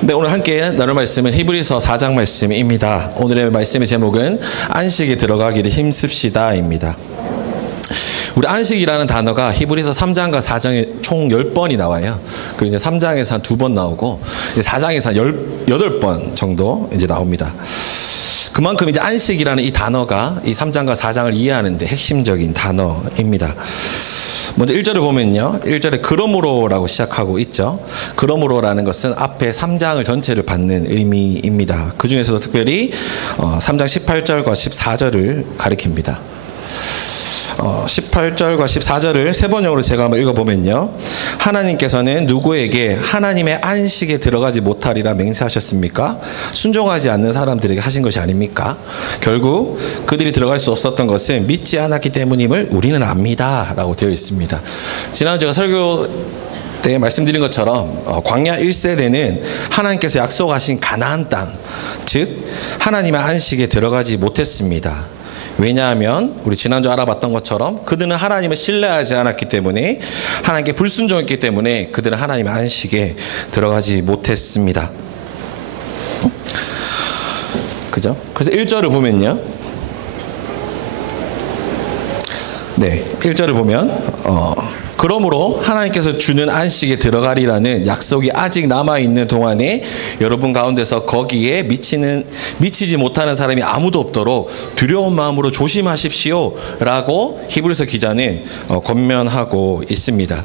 네, 오늘 함께 나눌 말씀은 히브리서 4장 말씀입니다. 오늘의 말씀의 제목은 안식에 들어가기를 힘씁시다입니다. 우리 안식이라는 단어가 히브리서 3장과 4장에 총 10번이 나와요. 그리고 이제 3장에서 한 2번 나오고, 이제 4장에서 한 18번 정도 이제 나옵니다. 그만큼 이제 안식이라는 이 단어가 이 3장과 4장을 이해하는데 핵심적인 단어입니다. 먼저 1절을 보면요. 1절에 그러므로라고 시작하고 있죠. 그러므로라는 것은 앞에 3장을 전체를 받는 의미입니다. 그 중에서도 특별히 3장 18절과 14절을 가리킵니다. 18절과 14절을 세 번역으로 제가 한번 읽어보면요. 하나님께서는 누구에게 하나님의 안식에 들어가지 못하리라 맹세하셨습니까? 순종하지 않는 사람들에게 하신 것이 아닙니까? 결국 그들이 들어갈 수 없었던 것은 믿지 않았기 때문임을 우리는 압니다 라고 되어 있습니다. 지난주 제가 설교 때 말씀드린 것처럼 광야 1세대는 하나님께서 약속하신 가나안 땅, 즉 하나님의 안식에 들어가지 못했습니다. 왜냐하면 우리 지난주 알아봤던 것처럼 그들은 하나님을 신뢰하지 않았기 때문에, 하나님께 불순종했기 때문에 그들은 하나님의 안식에 들어가지 못했습니다. 그죠? 그래서 1절을 보면요. 네, 1절을 보면 그러므로 하나님께서 주는 안식에 들어가리라는 약속이 아직 남아있는 동안에 여러분 가운데서 거기에 미치지 못하는 사람이 아무도 없도록 두려운 마음으로 조심하십시오 라고 히브리서 기자는 권면하고 있습니다.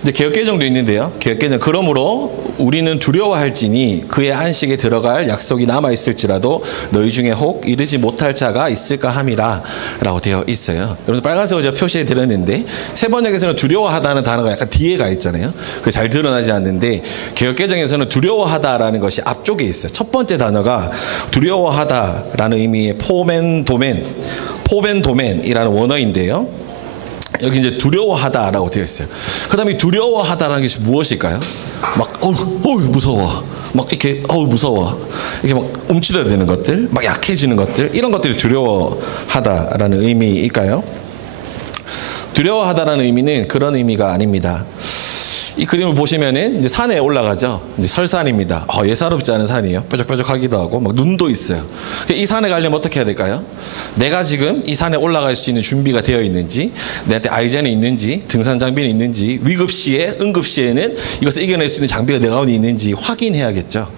근데 개역개정도 있는데요. 개역개정 그러므로 우리는 두려워할지니 그의 안식에 들어갈 약속이 남아있을지라도 너희 중에 혹 이르지 못할 자가 있을까 함이라 라고 되어 있어요. 여러분 빨간색으로 제가 표시해 드렸는데 세 번역에서는 두려워하다는 단어가 약간 뒤에 가 있잖아요. 그게 잘 드러나지 않는데 개역개정에서는 두려워하다라는 것이 앞쪽에 있어요. 첫 번째 단어가 두려워하다라는 의미의 포벤도멘이라는 원어인데요. 여기 이제 두려워하다라고 되어 있어요. 그 다음에 두려워하다라는 것이 무엇일까요? 막, 무서워. 막 이렇게, 무서워. 이렇게 막 움츠러드는 것들, 막 약해지는 것들, 이런 것들이 두려워하다라는 의미일까요? 두려워하다라는 의미는 그런 의미가 아닙니다. 이 그림을 보시면은 이제 산에 올라가죠. 이제 설산입니다. 예사롭지 않은 산이에요. 뾰족뾰족하기도 하고 막 눈도 있어요. 이 산에 가려면 어떻게 해야 될까요? 내가 지금 이 산에 올라갈 수 있는 준비가 되어 있는지, 내한테 아이젠이 있는지, 등산 장비는 있는지, 위급 시에, 응급 시에는 이것을 이겨낼 수 있는 장비가 내 가운데 있는지 확인해야겠죠.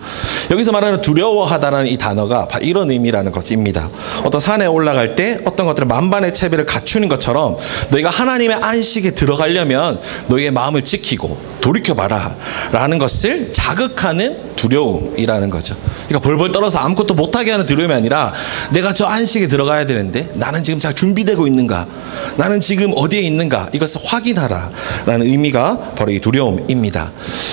여기서 말하는 두려워하다라는 이 단어가 이런 의미라는 것입니다. 어떤 산에 올라갈 때 어떤 것들을 만반의 채비를 갖추는 것처럼 너희가 하나님의 안식에 들어가려면 너희의 마음을 지키고 돌이켜봐라 라는 것을 자극하는 두려움이라는 거죠. 그러니까 벌벌 떨어서 아무것도 못하게 하는 두려움이 아니라 내가 저 안식에 들어가야 되는데 나는 지금 잘 준비되고 있는가, 나는 지금 어디에 있는가, 이것을 확인하라 라는 의미가 바로 이 두려움입니다.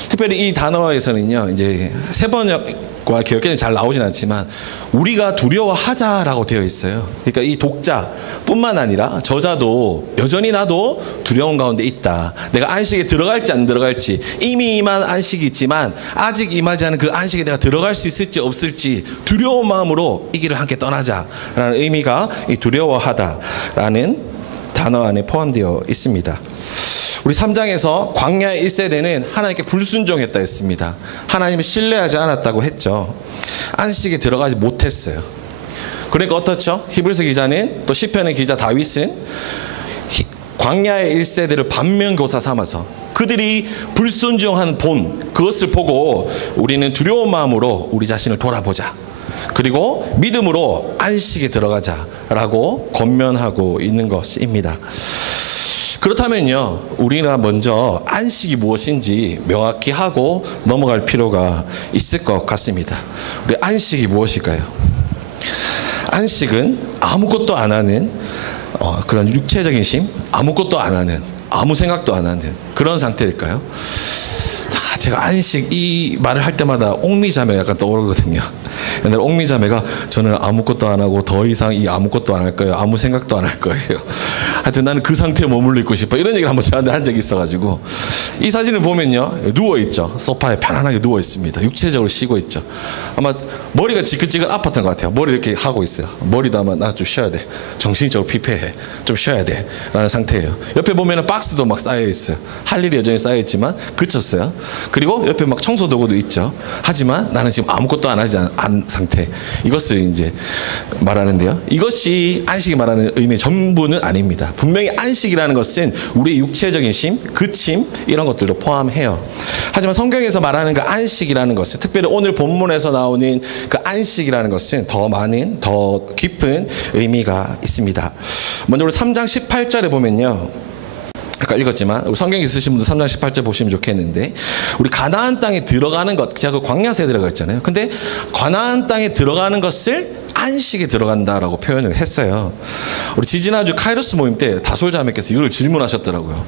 특별히 이 단어에서는요, 이제 세 번역과 개역개정이 잘 나오진 않지만 우리가 두려워하자라고 되어 있어요. 그러니까 이 독자뿐만 아니라 저자도 여전히 나도 두려움 가운데 있다. 내가 안식에 들어갈지 안 들어갈지, 이미 임한 안식이 있지만 아직 임하지 않은 그 안식에 내가 들어갈 수 있을지 없을지 두려운 마음으로 이 길을 함께 떠나자라는 의미가 이 두려워하다라는 단어 안에 포함되어 있습니다. 우리 3장에서 광야 1세대는 하나님께 불순종했다 했습니다. 하나님을 신뢰하지 않았다고 했죠. 안식에 들어가지 못했어요. 그러니까 어떻죠? 히브리서 기자는, 또 시편의 기자 다윗은 광야의 1세대를 반면교사 삼아서 그들이 불순종한 그것을 보고 우리는 두려운 마음으로 우리 자신을 돌아보자. 그리고 믿음으로 안식에 들어가자라고 권면하고 있는 것입니다. 그렇다면요, 우리가 먼저 안식이 무엇인지 명확히 하고 넘어갈 필요가 있을 것 같습니다. 우리 안식이 무엇일까요? 안식은 아무것도 안 하는 그런 육체적인 쉼, 아무것도 안 하는, 아무 생각도 안 하는 그런 상태일까요? 제가 안식 이 말을 할 때마다 옥미자매가 약간 떠오르거든요. 옛날에 옥미자매가 저는 아무것도 안 하고 더 이상 이 아무것도 안 할 거예요. 아무 생각도 안 할 거예요. 하여튼 나는 그 상태에 머물러 있고 싶어. 이런 얘기를 한번 저한테 한 적이 있어가지고, 이 사진을 보면요, 누워있죠. 소파에 편안하게 누워있습니다. 육체적으로 쉬고 있죠. 아마 머리가 지긋지긋 아팠던 것 같아요. 머리 이렇게 하고 있어요. 머리도 아마 나 좀 쉬어야 돼. 정신적으로 피폐해. 좀 쉬어야 돼. 라는 상태예요. 옆에 보면은 박스도 막 쌓여 있어요. 할 일이 여전히 쌓여 있지만 그쳤어요. 그리고 옆에 막 청소 도구도 있죠. 하지만 나는 지금 아무것도 안 하지 않은 상태. 이것을 이제 말하는데요. 이것이 안식이 말하는 의미의 전부는 아닙니다. 분명히 안식이라는 것은 우리의 육체적인 쉼, 그침 이런 것들도 포함해요. 하지만 성경에서 말하는 그 안식이라는 것은, 특별히 오늘 본문에서 나오는 그 안식이라는 것은 더 많은, 더 깊은 의미가 있습니다. 먼저 우리 3장 18절에 보면요. 아까 읽었지만 우리 성경 있으신 분들 3장 18절 보시면 좋겠는데, 우리 가나안 땅에 들어가는 것, 제가 그 광야세에 들어가 있잖아요. 근데 가나안 땅에 들어가는 것을 안식에 들어간다라고 표현을 했어요. 우리 지지난주 카이로스 모임 때 다솔자매께서 이걸 질문하셨더라고요.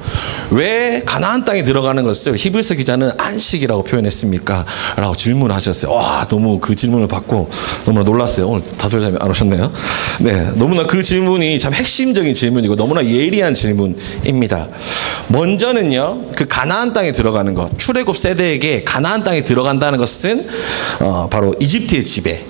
왜 가나안 땅에 들어가는 것을 히브리서 기자는 안식이라고 표현했습니까? 라고 질문하셨어요. 와, 너무 그 질문을 받고 너무나 놀랐어요. 오늘 다솔자매 안 오셨네요. 네, 너무나 그 질문이 참 핵심적인 질문이고 너무나 예리한 질문입니다. 먼저는요, 그 가나안 땅에 들어가는 것, 출애굽 세대에게 가나안 땅에 들어간다는 것은 바로 이집트의 지배,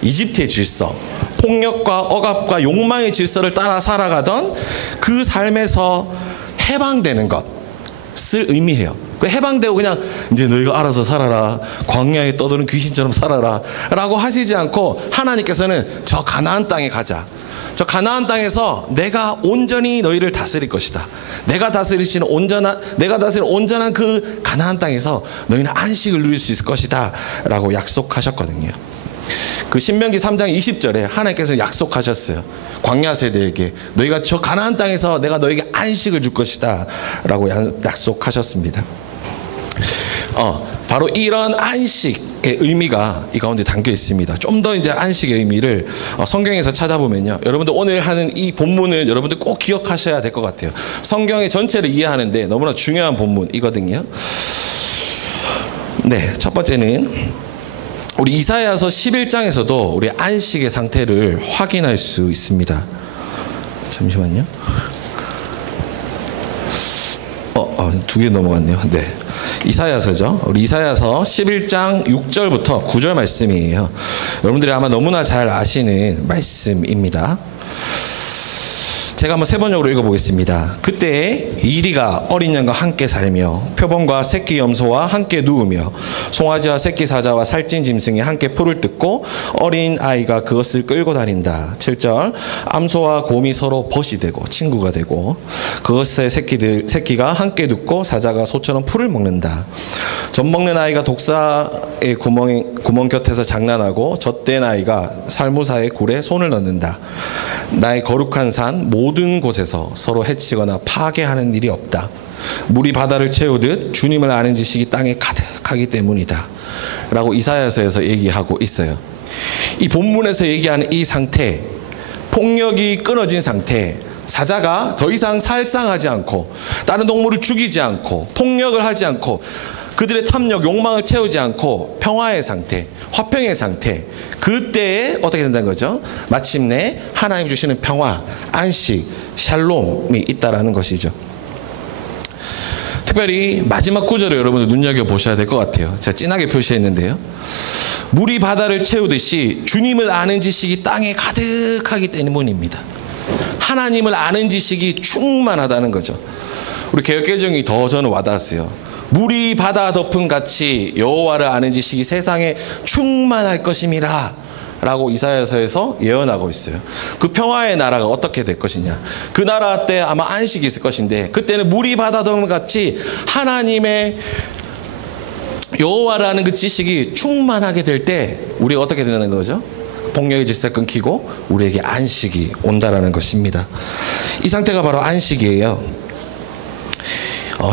이집트의 질서, 폭력과 억압과 욕망의 질서를 따라 살아가던 그 삶에서 해방되는 것을 의미해요. 해방되고 그냥 이제 너희가 알아서 살아라, 광야에 떠도는 귀신처럼 살아라 라고 하시지 않고, 하나님께서는 저 가나안 땅에 가자, 저 가나안 땅에서 내가 온전히 너희를 다스릴 것이다, 내가 다스리는 온전한 그 가나안 땅에서 너희는 안식을 누릴 수 있을 것이다 라고 약속하셨거든요. 그 신명기 3장 20절에 하나님께서 약속하셨어요. 광야 세대에게 너희가 저 가나안 땅에서 내가 너에게 안식을 줄 것이다 라고 약속하셨습니다. 바로 이런 안식의 의미가 이 가운데 담겨 있습니다. 좀 더 이제 안식의 의미를 성경에서 찾아보면요, 여러분들 오늘 하는 이 본문을 여러분들 꼭 기억하셔야 될 것 같아요. 성경의 전체를 이해하는데 너무나 중요한 본문이거든요. 네, 첫 번째는 우리 이사야서 11장에서도 우리 안식의 상태를 확인할 수 있습니다. 잠시만요. 두 개 넘어갔네요. 네. 이사야서죠. 우리 이사야서 11장 6절부터 9절 말씀이에요. 여러분들이 아마 너무나 잘 아시는 말씀입니다. 제가 한번 세 번역으로 읽어보겠습니다. 그때 이리가 어린 양과 함께 살며 표범과 새끼 염소와 함께 누우며 송아지와 새끼 사자와 살찐 짐승이 함께 풀을 뜯고 어린 아이가 그것을 끌고 다닌다. 7절 암소와 곰이 서로 벗이 되고 친구가 되고 그것의 새끼가 함께 눕고 사자가 소처럼 풀을 먹는다. 젖 먹는 아이가 독사의 구멍 곁에서 장난하고 젖된 아이가 살무사의 굴에 손을 넣는다. 나의 거룩한 산 모든 곳에서 서로 해치거나 파괴하는 일이 없다. 물이 바다를 채우듯 주님을 아는 지식이 땅에 가득하기 때문이다 라고 이사야서에서 얘기하고 있어요. 이 본문에서 얘기하는 이 상태, 폭력이 끊어진 상태, 사자가 더 이상 살상하지 않고 다른 동물을 죽이지 않고 폭력을 하지 않고 그들의 탐욕, 욕망을 채우지 않고 평화의 상태, 화평의 상태, 그때에 어떻게 된다는 거죠? 마침내 하나님 주시는 평화, 안식, 샬롬이 있다라는 것이죠. 특별히 마지막 구절을 여러분들 눈여겨보셔야 될 것 같아요. 제가 진하게 표시했는데요. 물이 바다를 채우듯이 주님을 아는 지식이 땅에 가득하기 때문입니다. 하나님을 아는 지식이 충만하다는 거죠. 우리 개역개정이 더 저는 와닿았어요. 물이 바다 덮음 같이 여호와를 아는 지식이 세상에 충만할 것임이라 라고 이사야서에서 예언하고 있어요. 그 평화의 나라가 어떻게 될 것이냐, 그 나라 때 아마 안식이 있을 것인데 그때는 물이 바다 덮음 같이 하나님의 여호와를 아는 그 지식이 충만하게 될 때 우리가 어떻게 된다는 거죠? 폭력의 질서가 끊기고 우리에게 안식이 온다라는 것입니다. 이 상태가 바로 안식이에요.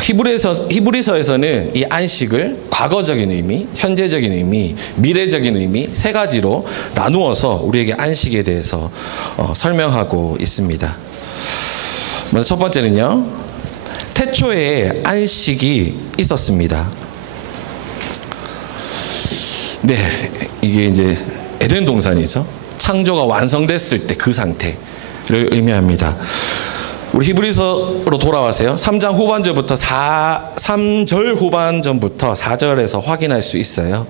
히브리서에서는 이 안식을 과거적인 의미, 현재적인 의미, 미래적인 의미 세 가지로 나누어서 우리에게 안식에 대해서 설명하고 있습니다. 먼저 첫 번째는요, 태초에 안식이 있었습니다. 네, 이게 이제 에덴 동산이죠. 창조가 완성됐을 때 그 상태를 의미합니다. 우리 히브리서로 돌아와세요. 3장 후반절부터 3절 후반전부터 4절에서 확인할 수 있어요.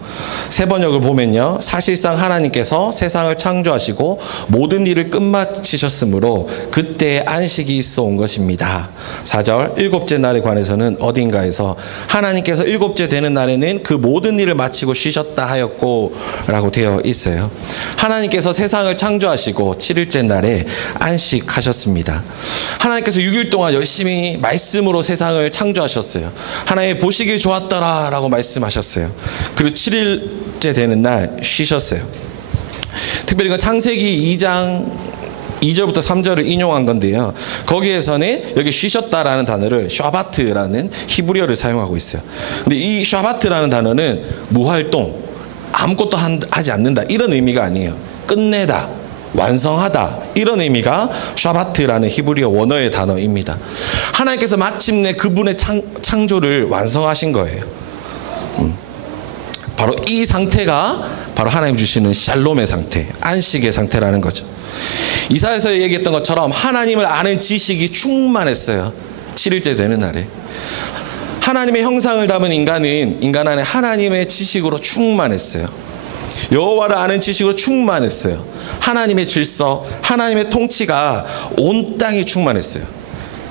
세 번역을 보면요. 사실상 하나님께서 세상을 창조하시고 모든 일을 끝마치셨으므로 그때 안식이 있어 온 것입니다. 4절 일곱째 날에 관해서는 어딘가에서 하나님께서 일곱째 되는 날에는 그 모든 일을 마치고 쉬셨다 하였고 라고 되어 있어요. 하나님께서 세상을 창조하시고 7일째 날에 안식하셨습니다. 하나님께서 6일 동안 열심히 말씀으로 세상을 창조하셨어요. 하나님 보시기 좋았더라 라고 말씀하셨어요. 그리고 7일째 되는 날 쉬셨어요. 특별히 그 창세기 2장 2절부터 3절을 인용한 건데요. 거기에서는 여기 쉬셨다라는 단어를 샤바트라는 히브리어를 사용하고 있어요. 근데 이 샤바트라는 단어는 무활동, 아무것도 하지 않는다 이런 의미가 아니에요. 끝내다, 완성하다 이런 의미가 샤바트라는 히브리어 원어의 단어입니다. 하나님께서 마침내 그분의 창조를 완성하신 거예요. 바로 이 상태가 바로 하나님 주시는 샬롬의 상태, 안식의 상태라는 거죠. 이사야서 얘기했던 것처럼 하나님을 아는 지식이 충만했어요. 7일째 되는 날에. 하나님의 형상을 담은 인간 안에 하나님의 지식으로 충만했어요. 여호와를 아는 지식으로 충만했어요. 하나님의 질서, 하나님의 통치가 온 땅에 충만했어요.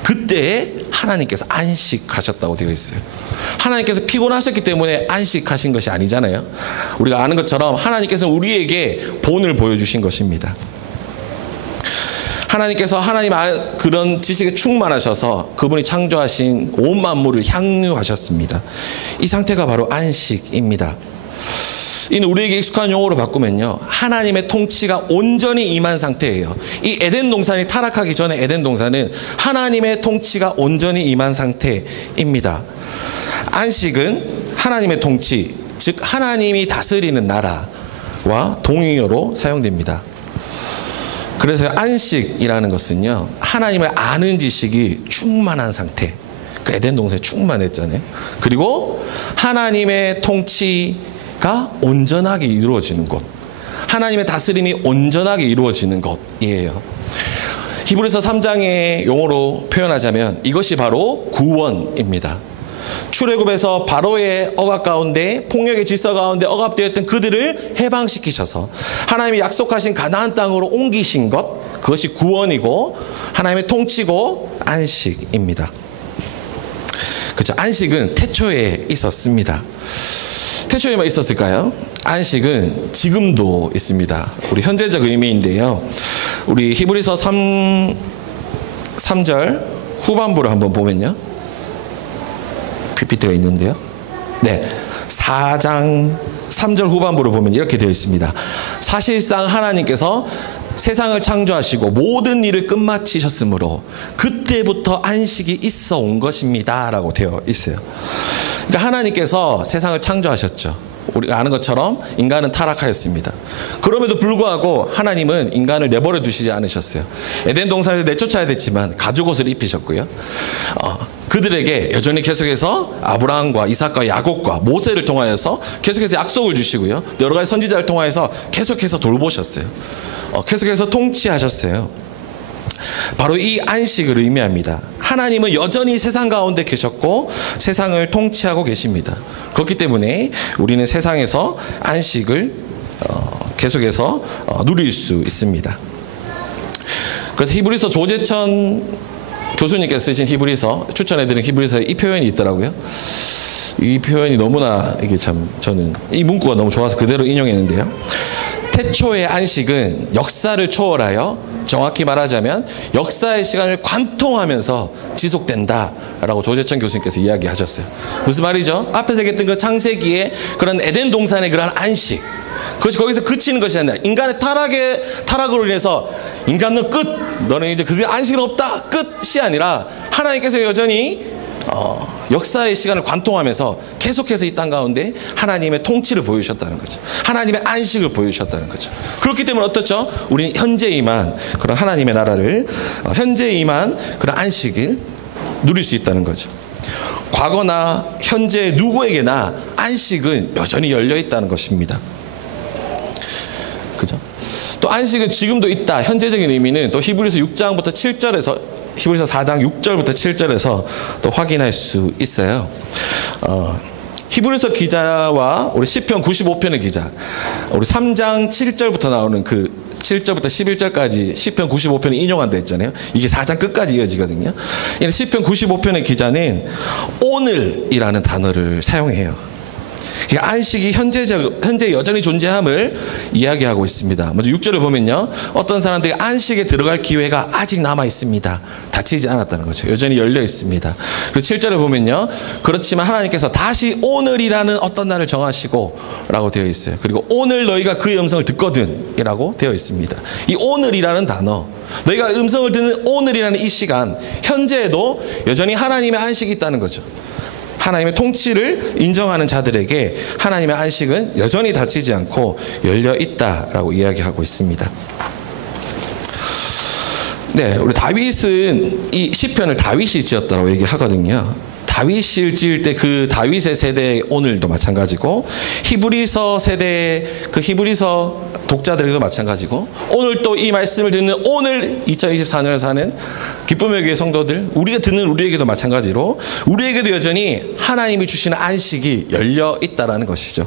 그때 하나님께서 안식하셨다고 되어 있어요. 하나님께서 피곤하셨기 때문에 안식하신 것이 아니잖아요. 우리가 아는 것처럼 하나님께서 우리에게 본을 보여주신 것입니다. 하나님께서 그런 지식에 충만하셔서 그분이 창조하신 온 만물을 향유하셨습니다. 이 상태가 바로 안식입니다. 이는 우리에게 익숙한 용어로 바꾸면요, 하나님의 통치가 온전히 임한 상태예요. 이 에덴 동산이 타락하기 전에 에덴 동산은 하나님의 통치가 온전히 임한 상태입니다. 안식은 하나님의 통치, 즉 하나님이 다스리는 나라와 동의어로 사용됩니다. 그래서 안식이라는 것은요, 하나님을 아는 지식이 충만한 상태. 그 에덴 동산에 충만했잖아요. 그리고 하나님의 통치가 온전하게 이루어지는 것, 하나님의 다스림이 온전하게 이루어지는 것이에요. 히브리서 3장의 용어로 표현하자면 이것이 바로 구원입니다. 출애굽에서 바로의 억압 가운데, 폭력의 질서 가운데 억압되었던 그들을 해방시키셔서 하나님이 약속하신 가나안 땅으로 옮기신 것, 그것이 구원이고 하나님의 통치고 안식입니다. 그렇죠. 안식은 태초에 있었습니다. 태초에만 있었을까요? 안식은 지금도 있습니다. 우리 현재적 의미인데요. 우리 히브리서 3절 후반부를 한번 보면요. PPT가 있는데요. 네. 4장 3절 후반부를 보면 이렇게 되어 있습니다. 사실상 하나님께서 세상을 창조하시고 모든 일을 끝마치셨으므로 그때부터 안식이 있어 온 것입니다 라고 되어 있어요. 그러니까 하나님께서 세상을 창조하셨죠. 우리가 아는 것처럼 인간은 타락하였습니다. 그럼에도 불구하고 하나님은 인간을 내버려 두시지 않으셨어요. 에덴 동산에서 내쫓아야 됐지만 가죽옷을 입히셨고요. 그들에게 여전히 계속해서 아브라함과 이삭과 야곱과 모세를 통하여서 계속해서 약속을 주시고요. 여러 가지 선지자를 통하여서 계속해서 돌보셨어요. 계속해서 통치하셨어요. 바로 이 안식을 의미합니다. 하나님은 여전히 세상 가운데 계셨고 세상을 통치하고 계십니다. 그렇기 때문에 우리는 세상에서 안식을 계속해서 누릴 수 있습니다. 그래서 히브리서 조재천 교수님께서 쓰신 히브리서, 추천해드린 히브리서에 이 표현이 있더라고요. 이 표현이 너무나 이게 참 저는 이 문구가 너무 좋아서 그대로 인용했는데요. 태초의 안식은 역사를 초월하여, 정확히 말하자면 역사의 시간을 관통하면서 지속된다라고 조재천 교수님께서 이야기하셨어요. 무슨 말이죠? 앞에서 얘기했던 그 창세기의 그런 에덴 동산의 그런 안식, 그것이 거기서 그치는 것이 아니라 인간의 타락으로 인해서 인간은 끝, 너는 이제 그 안식은 없다, 끝이 아니라 하나님께서 여전히 역사의 시간을 관통하면서 계속해서 이 땅 가운데 하나님의 통치를 보여주셨다는 거죠. 하나님의 안식을 보여주셨다는 거죠. 그렇기 때문에 어떻죠? 우리는 현재 임한 그런 하나님의 나라를, 현재 임한 그런 안식을 누릴 수 있다는 거죠. 과거나 현재 누구에게나 안식은 여전히 열려 있다는 것입니다. 그죠? 또 안식은 지금도 있다. 현재적인 의미는 또 히브리서 6장부터 7절에서 히브리서 4장 6절부터 7절에서 또 확인할 수 있어요. 히브리서 기자와 우리 시편 95편의 기자, 우리 3장 7절부터 나오는 그 7절부터 11절까지 시편 95편을 인용한다 했잖아요. 이게 4장 끝까지 이어지거든요. 시편 95편의 기자는 오늘이라는 단어를 사용해요. 안식이 현재 여전히 존재함을 이야기하고 있습니다. 먼저 6절을 보면요, 어떤 사람들이 안식에 들어갈 기회가 아직 남아 있습니다. 닫히지 않았다는 거죠. 여전히 열려 있습니다. 그리고 7절을 보면요, 그렇지만 하나님께서 다시 오늘이라는 어떤 날을 정하시고 라고 되어 있어요. 그리고 오늘 너희가 그의 음성을 듣거든 이라고 되어 있습니다. 이 오늘이라는 단어, 너희가 음성을 듣는 오늘이라는 이 시간, 현재에도 여전히 하나님의 안식이 있다는 거죠. 하나님의 통치를 인정하는 자들에게 하나님의 안식은 여전히 닫히지 않고 열려 있다라고 이야기하고 있습니다. 네, 우리 다윗은 이 시편을 다윗이 지었다고 얘기하거든요. 다윗이 지을 때 그 다윗의 세대, 오늘도 마찬가지고 히브리서 세대 그 히브리서 독자들에게도 마찬가지고, 오늘 또 이 말씀을 듣는 오늘 2024년을 사는 기쁨의 교회 성도들, 우리가 듣는 우리에게도 마찬가지로 우리에게도 여전히 하나님이 주시는 안식이 열려 있다라는 것이죠.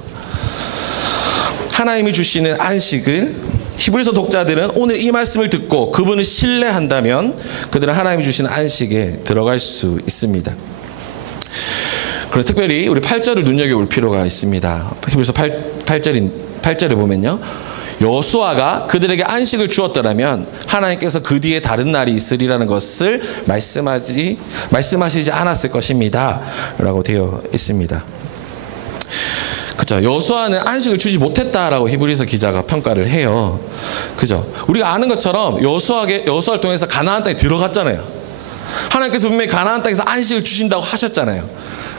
하나님이 주시는 안식을 히브리서 독자들은 오늘 이 말씀을 듣고 그분을 신뢰한다면 그들은 하나님이 주시는 안식에 들어갈 수 있습니다. 그리고 특별히 우리 8절을 눈여겨볼 필요가 있습니다. 히브리서 8절을 보면요, 여호수아가 그들에게 안식을 주었더라면 하나님께서 그 뒤에 다른 날이 있으리라는 것을 말씀하시지 않았을 것입니다 라고 되어 있습니다. 그죠? 여호수아는 안식을 주지 못했다라고 히브리서 기자가 평가를 해요. 그죠? 우리가 아는 것처럼 여호수아를 통해서 가나안 땅에 들어갔잖아요. 하나님께서 분명히 가나안 땅에서 안식을 주신다고 하셨잖아요.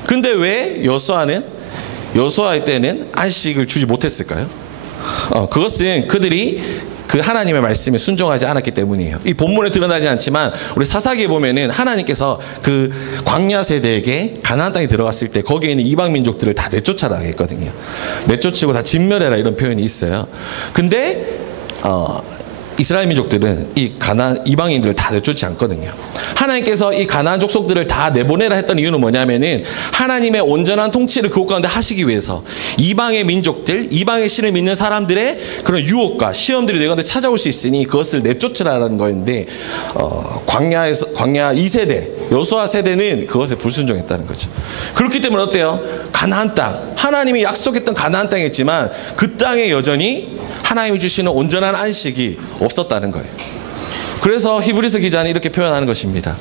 근데 왜 여호수아의 때는 안식을 주지 못했을까요? 그것은 그들이 그 하나님의 말씀에 순종하지 않았기 때문이에요. 이 본문에 드러나지 않지만 우리 사사기에 보면은 하나님께서 그 광야 세대에게 가나안 땅에 들어갔을 때 거기에 있는 이방 민족들을 다 내쫓아라 했거든요. 내쫓고 다 진멸해라 이런 표현이 있어요. 근데 이스라엘 민족들은 이 가나안 이방인들을 다 내쫓지 않거든요. 하나님께서 이 가나안 족속들을 다 내보내라 했던 이유는 뭐냐면은 하나님의 온전한 통치를 그곳 가운데 하시기 위해서 이방의 민족들, 이방의 신을 믿는 사람들의 그런 유혹과 시험들이 내 가운데 찾아올 수 있으니 그것을 내쫓으라는 거였는데, 광야 2세대 여호수아 세대는 그것에 불순종했다는 거죠. 그렇기 때문에 어때요? 가나안 땅, 하나님이 약속했던 가나안 땅이었지만 그 땅에 여전히 하나님이 주시는 온전한 안식이 없었다는 거예요. 그래서 히브리서 기자는 이렇게 표현하는 것입니다.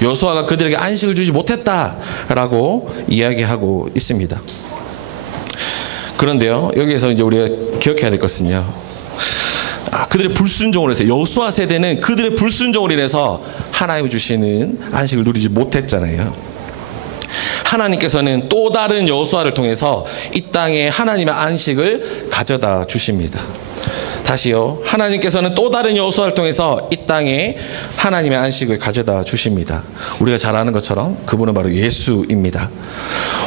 여호수아가 그들에게 안식을 주지 못했다라고 이야기하고 있습니다. 그런데요, 여기에서 이제 우리가 기억해야 될 것은요, 그들의 불순종으로 해서 여호수아 세대는 그들의 불순종으로 인해서 하나님이 주시는 안식을 누리지 못했잖아요. 하나님께서는 또 다른 여호수아를 통해서 이 땅에 하나님의 안식을 가져다 주십니다. 다시요, 하나님께서는 또 다른 여호수아를 통해서 이 땅에 하나님의 안식을 가져다 주십니다. 우리가 잘 아는 것처럼 그분은 바로 예수입니다.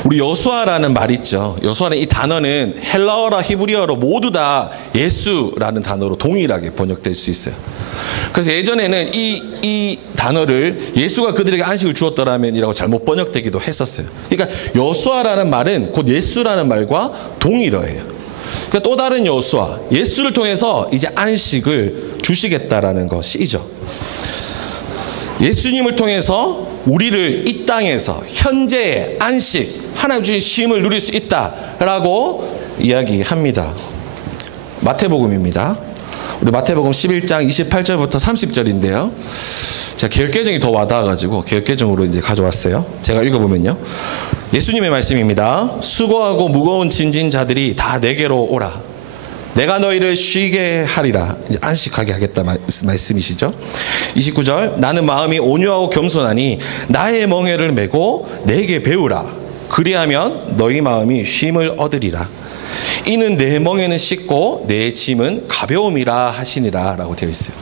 우리 여호수아라는 말 있죠. 여호수아는 이 단어는 헬라어라 히브리어로 모두 다 예수라는 단어로 동일하게 번역될 수 있어요. 그래서 예전에는 이 단어를 예수가 그들에게 안식을 주었더라면이라고 잘못 번역되기도 했었어요. 그러니까 여호수아라는 말은 곧 예수라는 말과 동일어예요. 그러니까 또 다른 여호수아, 예수를 통해서 이제 안식을 주시겠다라는 것이죠. 예수님을 통해서 우리를 이 땅에서 현재의 안식, 하나님 주신 쉼을 누릴 수 있다라고 이야기합니다. 마태복음입니다. 우리 마태복음 11장 28절부터 30절인데요. 제가 개역개정이 더 와닿아가지고 개역개정으로 이제 가져왔어요. 제가 읽어보면요, 예수님의 말씀입니다. 수고하고 무거운 짐진 자들이 다 내게로 오라. 내가 너희를 쉬게 하리라. 이제 안식하게 하겠다 말씀이시죠. 29절, 나는 마음이 온유하고 겸손하니 나의 멍에를 메고 내게 배우라. 그리하면 너희 마음이 쉼을 얻으리라. 이는 내 멍에는 쉽고 내 짐은 가벼움이라 하시니라 라고 되어 있어요.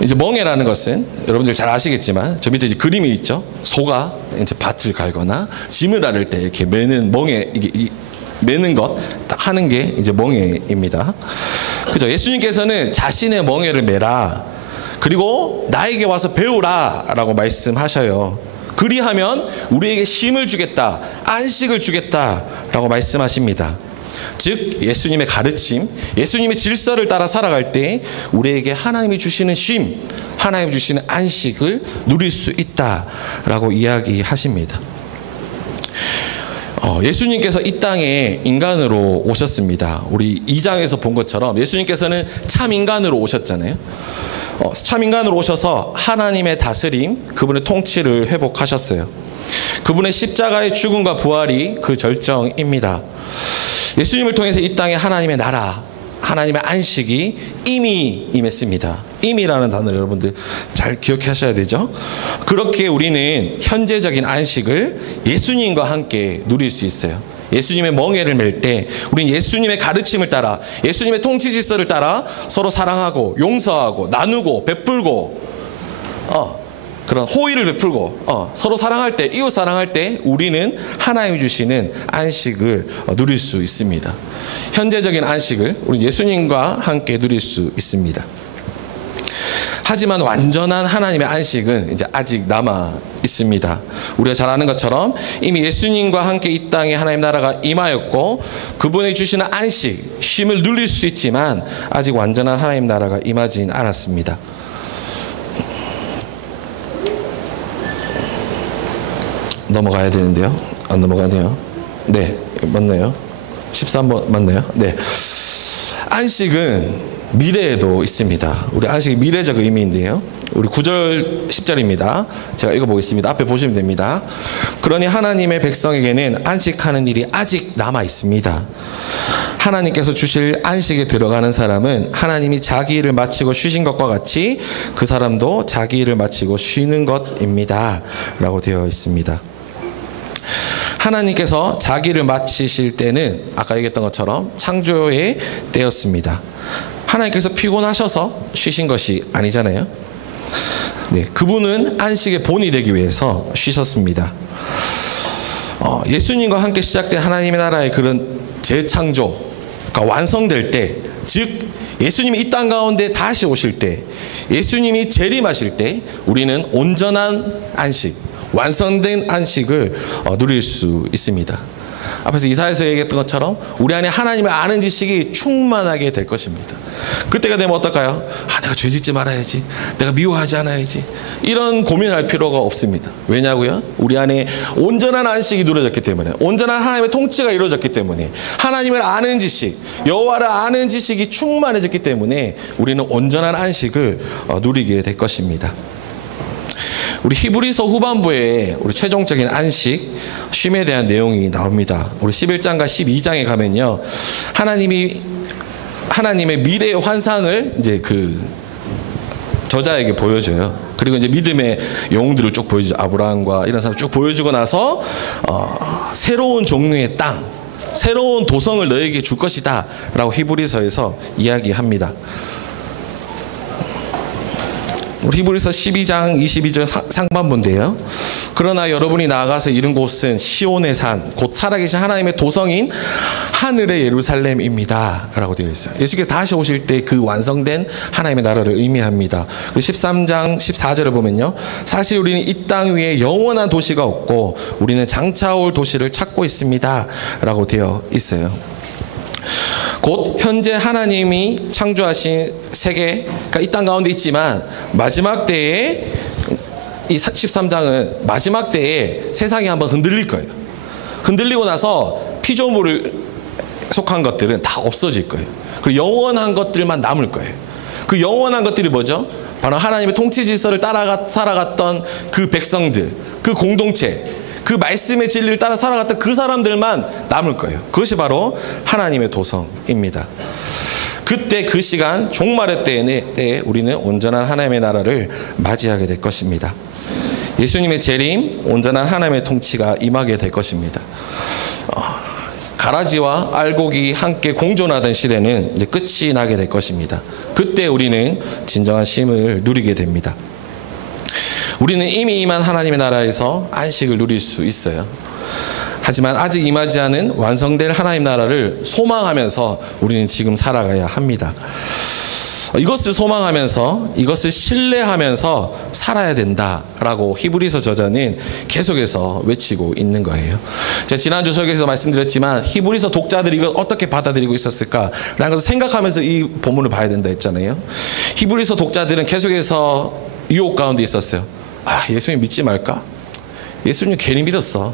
이제 멍에라는 것은 여러분들 잘 아시겠지만 저 밑에 이제 그림이 있죠. 소가 이제 밭을 갈거나 짐을 나를 때 이렇게 매는 멍에, 이게 매는 것 딱 하는 게 이제 멍에입니다. 그죠? 예수님께서는 자신의 멍에를 매라. 그리고 나에게 와서 배우라 라고 말씀하셔요. 그리하면 우리에게 쉼을 주겠다, 안식을 주겠다 라고 말씀하십니다. 즉 예수님의 가르침, 예수님의 질서를 따라 살아갈 때 우리에게 하나님이 주시는 쉼, 하나님이 주시는 안식을 누릴 수 있다라고 이야기하십니다. 예수님께서 이 땅에 인간으로 오셨습니다. 우리 2장에서 본 것처럼 예수님께서는 참 인간으로 오셨잖아요. 참 인간으로 오셔서 하나님의 다스림, 그분의 통치를 회복하셨어요. 그분의 십자가의 죽음과 부활이 그 절정입니다. 예수님을 통해서 이 땅에 하나님의 나라, 하나님의 안식이 이미 임했습니다. 이미라는 단어를 여러분들 잘 기억하셔야 되죠. 그렇게 우리는 현재적인 안식을 예수님과 함께 누릴 수 있어요. 예수님의 멍에를 맬 때 우리는 예수님의 가르침을 따라, 예수님의 통치 질서를 따라 서로 사랑하고 용서하고 나누고 베풀고 그런 호의를 베풀고 서로 사랑할 때, 이웃 사랑할 때 우리는 하나님이 주시는 안식을 누릴 수 있습니다. 현재적인 안식을 우리 예수님과 함께 누릴 수 있습니다. 하지만 완전한 하나님의 안식은 이제 아직 남아 있습니다. 우리가 잘 아는 것처럼 이미 예수님과 함께 이 땅에 하나님 나라가 임하였고 그분이 주시는 안식, 쉼을 누릴 수 있지만 아직 완전한 하나님 나라가 임하진 않았습니다. 넘어가야 되는데요. 안 넘어가네요. 네, 맞나요? 13번 맞나요? 네. 안식은 미래에도 있습니다. 우리 안식이 미래적 의미인데요. 우리 9절 10절입니다. 제가 읽어보겠습니다. 앞에 보시면 됩니다. 그러니 하나님의 백성에게는 안식하는 일이 아직 남아 있습니다. 하나님께서 주실 안식에 들어가는 사람은 하나님이 자기 일을 마치고 쉬신 것과 같이 그 사람도 자기 일을 마치고 쉬는 것입니다. 라고 되어 있습니다. 하나님께서 자기를 마치실 때는 아까 얘기했던 것처럼 창조의 때였습니다. 하나님께서 피곤하셔서 쉬신 것이 아니잖아요. 네, 그분은 안식의 본이 되기 위해서 쉬셨습니다. 예수님과 함께 시작된 하나님의 나라의 그런 재창조가 완성될 때, 즉 예수님이 이 땅 가운데 다시 오실 때, 예수님이 재림하실 때 우리는 온전한 안식, 완성된 안식을 누릴 수 있습니다. 앞에서 이사야에서 얘기했던 것처럼 우리 안에 하나님을 아는 지식이 충만하게 될 것입니다. 그때가 되면 어떨까요? 내가 죄 짓지 말아야지, 내가 미워하지 않아야지, 이런 고민할 필요가 없습니다. 왜냐고요? 우리 안에 온전한 안식이 누려졌기 때문에, 온전한 하나님의 통치가 이루어졌기 때문에, 하나님을 아는 지식, 여호와를 아는 지식이 충만해졌기 때문에 우리는 온전한 안식을 누리게 될 것입니다. 우리 히브리서 후반부에 우리 최종적인 안식, 쉼에 대한 내용이 나옵니다. 우리 11장과 12장에 가면요, 하나님의 미래의 환상을 이제 그 저자에게 보여줘요. 그리고 이제 믿음의 영웅들을 쭉 보여주죠. 아브라함과 이런 사람 쭉 보여주고 나서 새로운 종류의 땅, 새로운 도성을 너에게 줄 것이다 라고 히브리서에서 이야기합니다. 우리 히브리서 12장 22절 상반부인데요. 그러나 여러분이 나아가서 이른 곳은 시온의 산, 곧 살아계신 하나님의 도성인 하늘의 예루살렘입니다 라고 되어 있어요. 예수께서 다시 오실 때 그 완성된 하나님의 나라를 의미합니다. 13장 14절을 보면요, 사실 우리는 이 땅 위에 영원한 도시가 없고 우리는 장차 올 도시를 찾고 있습니다 라고 되어 있어요. 곧 현재 하나님이 창조하신 세계가 이 땅 가운데 있지만 마지막 때에, 이 13장은 마지막 때에 세상이 한번 흔들릴 거예요. 흔들리고 나서 피조물을 속한 것들은 다 없어질 거예요. 그리고 영원한 것들만 남을 거예요. 그 영원한 것들이 뭐죠? 바로 하나님의 통치 질서를 따라 살아갔던 그 백성들, 그 공동체, 그 말씀의 진리를 따라 살아갔던 그 사람들만 남을 거예요. 그것이 바로 하나님의 도성입니다. 그때 그 시간 종말의 때에 우리는 온전한 하나님의 나라를 맞이하게 될 것입니다. 예수님의 재림, 온전한 하나님의 통치가 임하게 될 것입니다. 가라지와 알곡이 함께 공존하던 시대는 이제 끝이 나게 될 것입니다. 그때 우리는 진정한 쉼을 누리게 됩니다. 우리는 이미 임한 하나님의 나라에서 안식을 누릴 수 있어요. 하지만 아직 임하지 않은 완성될 하나님 나라를 소망하면서 우리는 지금 살아가야 합니다. 이것을 소망하면서 이것을 신뢰하면서 살아야 된다라고 히브리서 저자는 계속해서 외치고 있는 거예요. 제가 지난주 설교에서 말씀드렸지만 히브리서 독자들이 이걸 어떻게 받아들이고 있었을까라는 것을 생각하면서 이 본문을 봐야 된다 했잖아요. 히브리서 독자들은 계속해서 유혹 가운데 있었어요. 예수님 믿지 말까? 예수님 괜히 믿었어.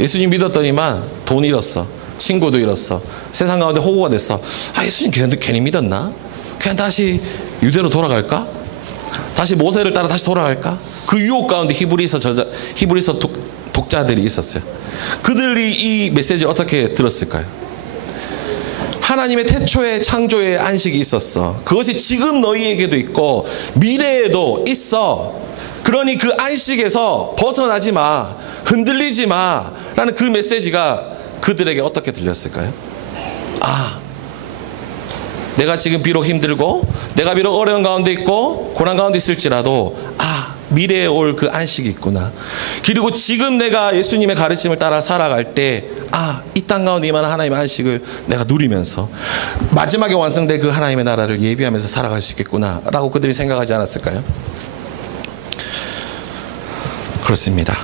예수님 믿었더니만 돈 잃었어. 친구도 잃었어. 세상 가운데 호구가 됐어. 예수님 괜히 믿었나? 그냥 다시 유대로 돌아갈까? 다시 모세를 따라 다시 돌아갈까? 그 유혹 가운데 히브리서 독자들이 있었어요. 그들이 이 메시지를 어떻게 들었을까요? 하나님의 태초의 창조의 안식이 있었어. 그것이 지금 너희에게도 있고 미래에도 있어. 그러니 그 안식에서 벗어나지 마. 흔들리지 마. 라는 그 메시지가 그들에게 어떻게 들렸을까요? 내가 지금 비록 힘들고 내가 비록 어려운 가운데 있고 고난 가운데 있을지라도 미래에 올 그 안식이 있구나. 그리고 지금 내가 예수님의 가르침을 따라 살아갈 때 이 땅 가운데 임하는 하나님의 안식을 내가 누리면서 마지막에 완성될 그 하나님의 나라를 예비하면서 살아갈 수 있겠구나 라고 그들이 생각하지 않았을까요? 그렇습니다.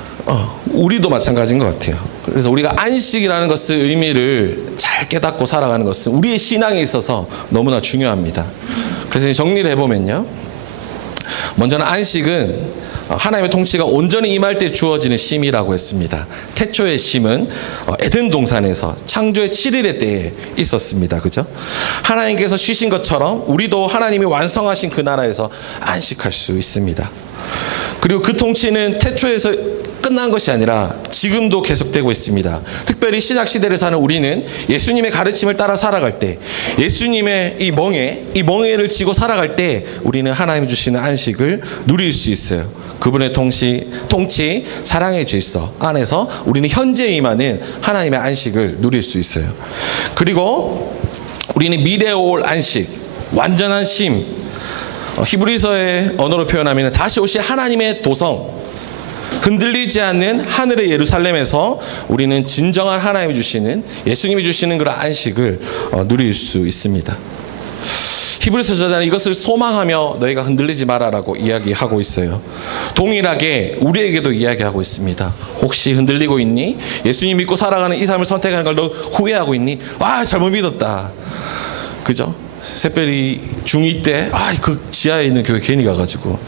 우리도 마찬가지인 것 같아요. 그래서 우리가 안식이라는 것의 의미를 잘 깨닫고 살아가는 것은 우리의 신앙에 있어서 너무나 중요합니다. 그래서 정리를 해보면요, 먼저는 안식은 하나님의 통치가 온전히 임할 때 주어지는 쉼이라고 했습니다. 태초의 쉼은 에덴 동산에서 창조의 7일의 때에 있었습니다. 그죠? 하나님께서 쉬신 것처럼 우리도 하나님이 완성하신 그 나라에서 안식할 수 있습니다. 그리고 그 통치는 태초에서 끝난 것이 아니라 지금도 계속되고 있습니다. 특별히 신약시대를 사는 우리는 예수님의 가르침을 따라 살아갈 때, 예수님의 이 멍에를 지고 살아갈 때 우리는 하나님이 주시는 안식을 누릴 수 있어요. 그분의 통치, 사랑의 질서 안에서 우리는 현재에 임하는 하나님의 안식을 누릴 수 있어요. 그리고 우리는 미래에 올 안식, 완전한 쉼, 히브리서의 언어로 표현하면 다시 오실 하나님의 도성, 흔들리지 않는 하늘의 예루살렘에서 우리는 진정한 하나님이 주시는, 예수님이 주시는 그런 안식을 누릴 수 있습니다. 히브리서 저자는 이것을 소망하며 너희가 흔들리지 마라라고 이야기하고 있어요. 동일하게 우리에게도 이야기하고 있습니다. 혹시 흔들리고 있니? 예수님 믿고 살아가는 이 삶을 선택하는 걸 너 후회하고 있니? 잘못 믿었다. 그죠? 새별이 중2 때 그 지하에 있는 교회 괜히 가가지고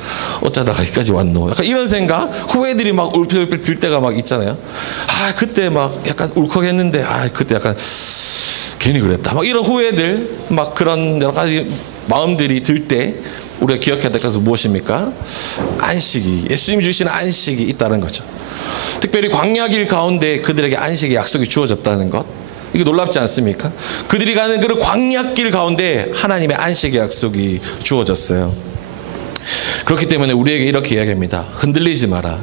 어쩌다가 여기까지 왔노, 약간 이런 생각, 후회들이 막 울필울필 들 때가 막 있잖아요. 그때 막 약간 울컥했는데 그때 약간 괜히 그랬다, 막 이런 후회들, 막 그런 여러 가지 마음들이 들 때 우리가 기억해야 될 것은 무엇입니까? 안식이, 예수님이 주시는 안식이 있다는 거죠. 특별히 광야길 가운데 그들에게 안식의 약속이 주어졌다는 것, 이게 놀랍지 않습니까? 그들이 가는 그 광야길 가운데 하나님의 안식의 약속이 주어졌어요. 그렇기 때문에 우리에게 이렇게 이야기합니다. 흔들리지 마라.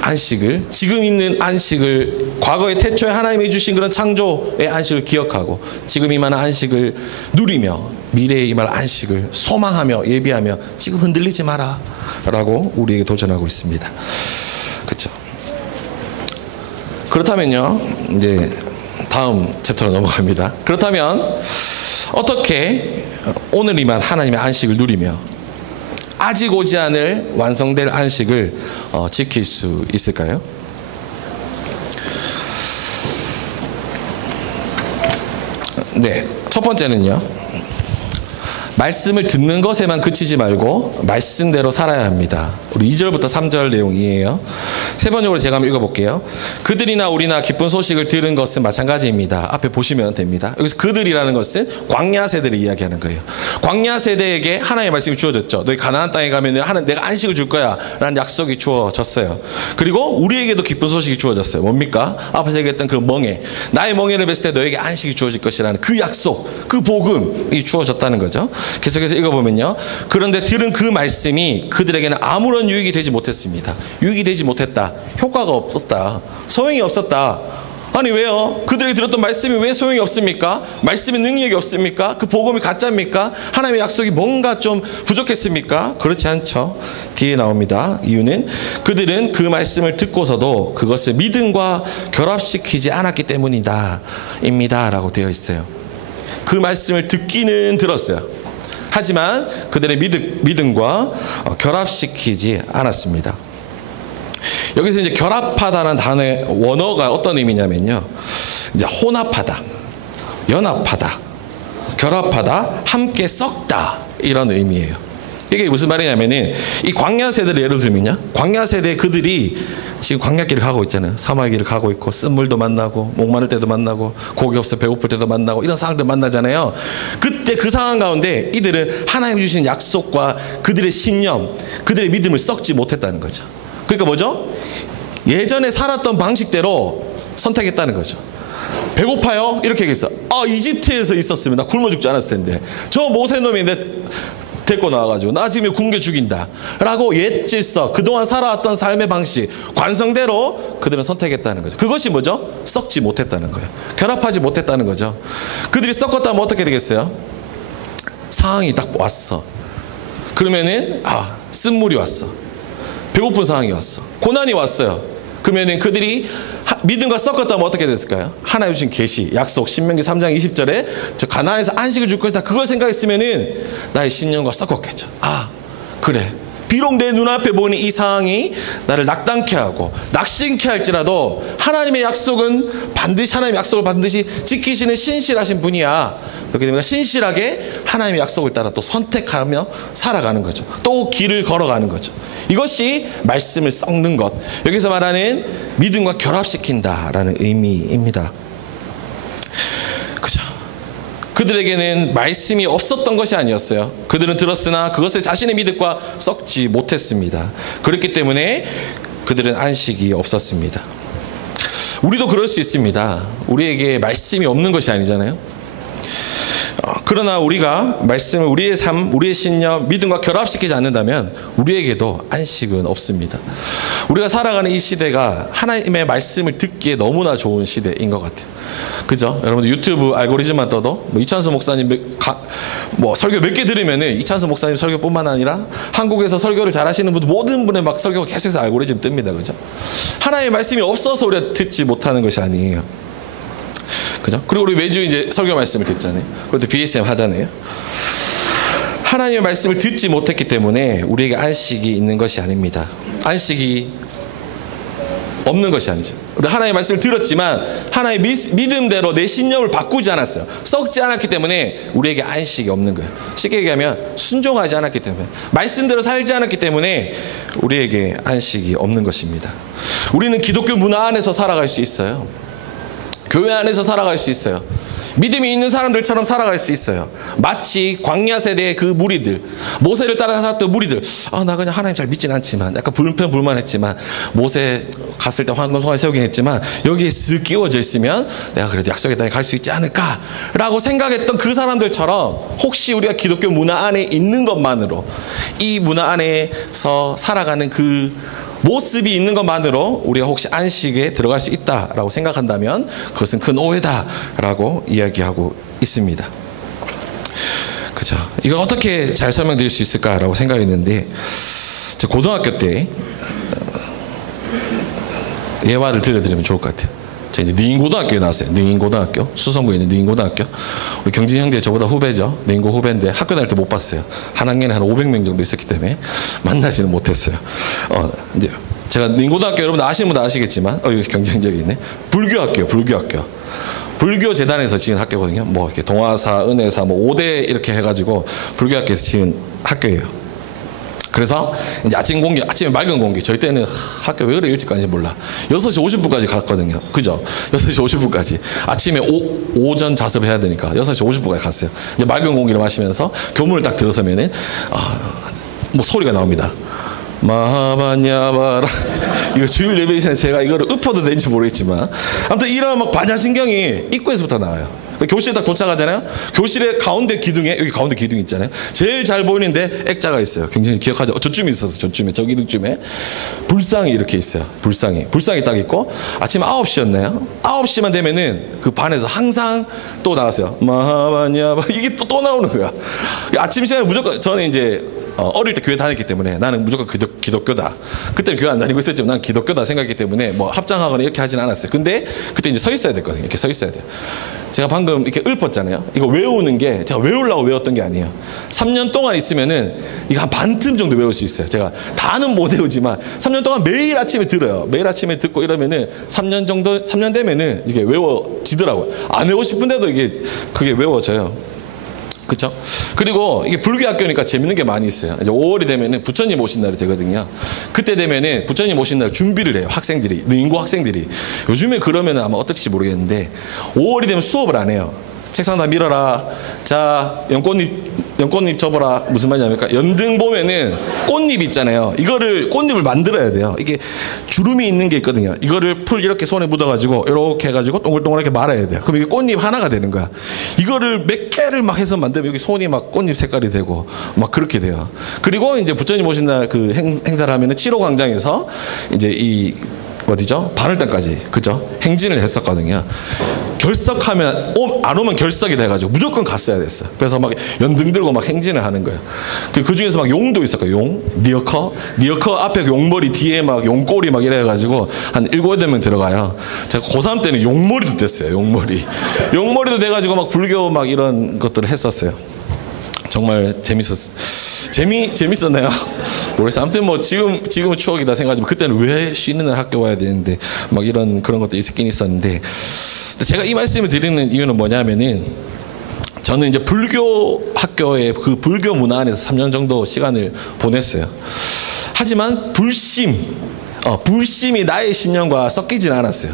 안식을, 지금 있는 안식을, 과거의 태초에 하나님이 주신 그런 창조의 안식을 기억하고 지금 임하는 안식을 누리며 미래에 임할 안식을 소망하며 예비하며 지금 흔들리지 마라 라고 우리에게 도전하고 있습니다. 그렇죠? 그렇다면요, 이제 다음 챕터로 넘어갑니다. 그렇다면 어떻게 오늘 임한 하나님의 안식을 누리며 아직 오지 않을 완성될 안식을 지킬 수 있을까요? 네, 첫 번째는요, 말씀을 듣는 것에만 그치지 말고 말씀대로 살아야 합니다. 우리 2절부터 3절 내용이에요. 세 번역으로 제가 한번 읽어볼게요. 그들이나 우리나 기쁜 소식을 들은 것은 마찬가지입니다. 앞에 보시면 됩니다. 여기서 그들이라는 것은 광야 세대를 이야기하는 거예요. 광야 세대에게 하나님의 말씀이 주어졌죠. 너희 가나안 땅에 가면 내가 안식을 줄 거야 라는 약속이 주어졌어요. 그리고 우리에게도 기쁜 소식이 주어졌어요. 뭡니까? 앞에서 얘기했던 그 멍에, 나의 멍에를 뵀을 때 너에게 안식이 주어질 것이라는 그 약속, 그 복음이 주어졌다는 거죠. 계속해서 읽어보면요, 그런데 들은 그 말씀이 그들에게는 아무런 유익이 되지 못했습니다. 유익이 되지 못했다, 효과가 없었다, 소용이 없었다. 아니 왜요? 그들이 들었던 말씀이 왜 소용이 없습니까? 말씀의 능력이 없습니까? 그 복음이 가짜입니까? 하나님의 약속이 뭔가 좀 부족했습니까? 그렇지 않죠. 뒤에 나옵니다. 이유는 그들은 그 말씀을 듣고서도 그것을 믿음과 결합시키지 않았기 때문이다 입니다 라고 되어 있어요. 그 말씀을 듣기는 들었어요. 하지만 그들의 믿음과 결합시키지 않았습니다. 여기서 이제 결합하다는 단어의 원어가 어떤 의미냐면요, 이제 혼합하다, 연합하다, 결합하다, 함께 썩다, 이런 의미예요. 이게 무슨 말이냐면은, 이 광야 세대를 예를 들면요, 광야 세대 그들이 지금 광야길을 가고 있잖아요. 사막길을 가고 있고 쓴물도 만나고 목마를 때도 만나고 고기 없어 배고플 때도 만나고 이런 상황들 만나잖아요. 그때 그 상황 가운데 이들은 하나님 주신 약속과 그들의 신념, 그들의 믿음을 썩지 못했다는 거죠. 그러니까 뭐죠? 예전에 살았던 방식대로 선택했다는 거죠. 배고파요? 이렇게 얘기했어. 이집트에서 있었으면 나 굶어 죽지 않았을 텐데. 저 모세놈이 내 데리고 나와가지고 나 지금 굶겨 죽인다 라고 옛 질서, 그동안 살아왔던 삶의 방식, 관성대로 그들은 선택했다는 거죠. 그것이 뭐죠? 썩지 못했다는 거예요. 결합하지 못했다는 거죠. 그들이 썩었다면 어떻게 되겠어요? 상황이 딱 왔어. 그러면은 쓴물이 왔어, 배고픈 상황이 왔어, 고난이 왔어요. 그러면은 그들이 믿음과 섞었다면 어떻게 됐을까요? 하나님 주신 계시, 약속, 신명기 3장 20절에 저 가나안에서 안식을 줄 것이다, 그걸 생각했으면은 나의 신념과 섞었겠죠. 그래, 비록 내 눈앞에 보이는 이 상황이 나를 낙담케 하고 낙심케 할지라도 하나님의 약속은 반드시, 하나님의 약속을 반드시 지키시는 신실하신 분이야. 그렇기 때문에 신실하게 하나님의 약속을 따라 또 선택하며 살아가는 거죠. 또 길을 걸어가는 거죠. 이것이 말씀을 썩는 것, 여기서 말하는 믿음과 결합시킨다라는 의미입니다. 그죠? 그들에게는 말씀이 없었던 것이 아니었어요. 그들은 들었으나 그것을 자신의 믿음과 썩지 못했습니다. 그렇기 때문에 그들은 안식이 없었습니다. 우리도 그럴 수 있습니다. 우리에게 말씀이 없는 것이 아니잖아요. 그러나 우리가 말씀을 우리의 삶, 우리의 신념, 믿음과 결합시키지 않는다면 우리에게도 안식은 없습니다. 우리가 살아가는 이 시대가 하나님의 말씀을 듣기에 너무나 좋은 시대인 것 같아요. 그죠? 여러분들 유튜브 알고리즘만 떠도 이찬수 목사님 설교 몇 개 들으면은 이찬수 목사님 설교뿐만 아니라 한국에서 설교를 잘하시는 분들 모든 분의 막 설교가 계속해서 알고리즘 뜹니다. 그죠? 하나님의 말씀이 없어서 우리가 듣지 못하는 것이 아니에요. 그죠? 그리고 우리 매주 이제 설교 말씀을 듣잖아요. 그것도 BSM 하잖아요. 하나님의 말씀을 듣지 못했기 때문에 우리에게 안식이 있는 것이 아닙니다. 안식이 없는 것이 아니죠. 우리 하나님의 말씀을 들었지만 하나님의 믿음대로 내 신념을 바꾸지 않았어요. 썩지 않았기 때문에 우리에게 안식이 없는 거예요. 쉽게 얘기하면 순종하지 않았기 때문에, 말씀대로 살지 않았기 때문에 우리에게 안식이 없는 것입니다. 우리는 기독교 문화 안에서 살아갈 수 있어요. 교회 안에서 살아갈 수 있어요. 믿음이 있는 사람들처럼 살아갈 수 있어요. 마치 광야 세대의 그 무리들, 모세를 따라 살았던 무리들, 나 그냥 하나님 잘 믿진 않지만, 약간 불평불만했지만, 모세 갔을 때 황금송아지 세우긴 했지만 여기에 쓱 끼워져 있으면 내가 그래도 약속의 땅에 갈 수 있지 않을까 라고 생각했던 그 사람들처럼, 혹시 우리가 기독교 문화 안에 있는 것만으로, 이 문화 안에서 살아가는 그 모습이 있는 것만으로 우리가 혹시 안식에 들어갈 수 있다라고 생각한다면 그것은 큰 오해다라고 이야기하고 있습니다. 그죠? 이걸 어떻게 잘 설명드릴 수 있을까라고 생각했는데, 제가 고등학교 때 예화를 들려드리면 좋을 것 같아요. 제가 이제 능인고등학교에 나왔어요. 능인고등학교, 수성구에 있는 능인고등학교. 우리 경진 형제 저보다 후배죠. 능인고 후배인데 학교 다닐 때 못 봤어요. 한 학년에 한 500명 정도 있었기 때문에 만나지는 못했어요. 이제 제가 능인고등학교, 여러분 아시는 분 아시겠지만, 여기 경진 형제가 있네. 불교학교. 불교재단에서 지은 학교거든요. 뭐 이렇게 동화사, 은혜사, 5대 이렇게 해가지고 불교학교에서 지은 학교예요. 그래서 이제 아침에 맑은 공기, 저희 때는 학교 왜 그래 일찍 가는지 몰라. 6시 50분까지 갔거든요. 그죠? 6시 50분까지. 아침에 오전 자습해야 되니까 6시 50분까지 갔어요. 이제 맑은 공기를 마시면서 교문을 딱 들어서면은, 소리가 나옵니다. 마하바냐바라. 이거 주일 예배 시간에 제가 이거를 읊어도 되는지 모르겠지만, 아무튼 이런 막 반야신경이 입구에서부터 나와요. 교실에 딱 도착하잖아요. 교실의 가운데 기둥에, 여기 가운데 기둥 있잖아요. 제일 잘 보이는데 액자가 있어요. 굉장히 기억하죠? 저쯤에 있었어. 저 기둥쯤에 불상이 이렇게 있어요. 불상이 딱 있고, 아침 9시였나요? 9시만 되면은 그 반에서 항상 또 나왔어요. 마하바냐바. 이게 또 나오는 거야. 아침 시간에 무조건, 저는 이제 어릴 때 교회 다녔기 때문에 나는 무조건 기독교다. 그때는 교회 안 다니고 있었지만 난 기독교다 생각했기 때문에 뭐 합장하거나 이렇게 하진 않았어요. 근데 그때 이제 서 있어야 됐거든요. 이렇게 서 있어야 돼요. 제가 방금 이렇게 읊었잖아요. 이거 외우는 게 제가 외우려고 외웠던 게 아니에요. 3년 동안 있으면은 이거 한 반틈 정도 외울 수 있어요. 제가 다는 못 외우지만 3년 동안 매일 아침에 들어요. 매일 아침에 듣고 이러면은 3년 되면은 이게 외워지더라고요. 안 외우고 싶은데도 그게 외워져요. 그렇죠? 그리고 이게 불교 학교니까 재밌는 게 많이 있어요. 이제 5월이 되면은 부처님 오신 날이 되거든요. 그때 되면은 부처님 오신 날 준비를 해요. 학생들이, 인고 학생들이. 요즘에 그러면은 아마 어떨지 모르겠는데 5월이 되면 수업을 안 해요. 책상 다 밀어라. 자, 연꽃잎 접어라. 무슨 말이냐면 연등 보면은 꽃잎 있잖아요. 꽃잎을 만들어야 돼요. 이게 주름이 있는 게 있거든요. 이거를 풀 이렇게 손에 묻어가지고 이렇게 해가지고 동글동글하게 말아야 돼요. 그럼 이게 꽃잎 하나가 되는 거야. 이거를 몇 개를 막 해서 만들면 여기 손이 막 꽃잎 색깔이 되고 막 그렇게 돼요. 그리고 이제 부처님 오신 날 그 행사를 하면은 7호 광장에서 이제 어디죠? 바늘단까지, 그죠? 행진을 했었거든요. 결석하면, 안 오면 결석이 돼가지고 무조건 갔어야 됐어. 그래서 막 연등 들고 막 행진을 하는 거예요. 그 중에서 막 용도 있었고요. 용, 니어커 앞에 용머리, 뒤에 막 용꼬리 막 이래가지고 한 7, 8명 들어가요. 제가 고3 때는 용머리도 됐어요. 용머리도 돼가지고 막 불교 막 이런 것들을 했었어요. 정말 재밌었나요? 모르겠어요. 아무튼 뭐 지금은 추억이다 생각하지만 그때는 왜 쉬는 날 학교 와야 되는데 막 그런 것도 있긴 있었는데, 제가 이 말씀을 드리는 이유는 뭐냐면은 저는 이제 불교 학교의 그 불교 문화 안에서 3년 정도 시간을 보냈어요. 하지만 불심이 나의 신념과 섞이지는 않았어요.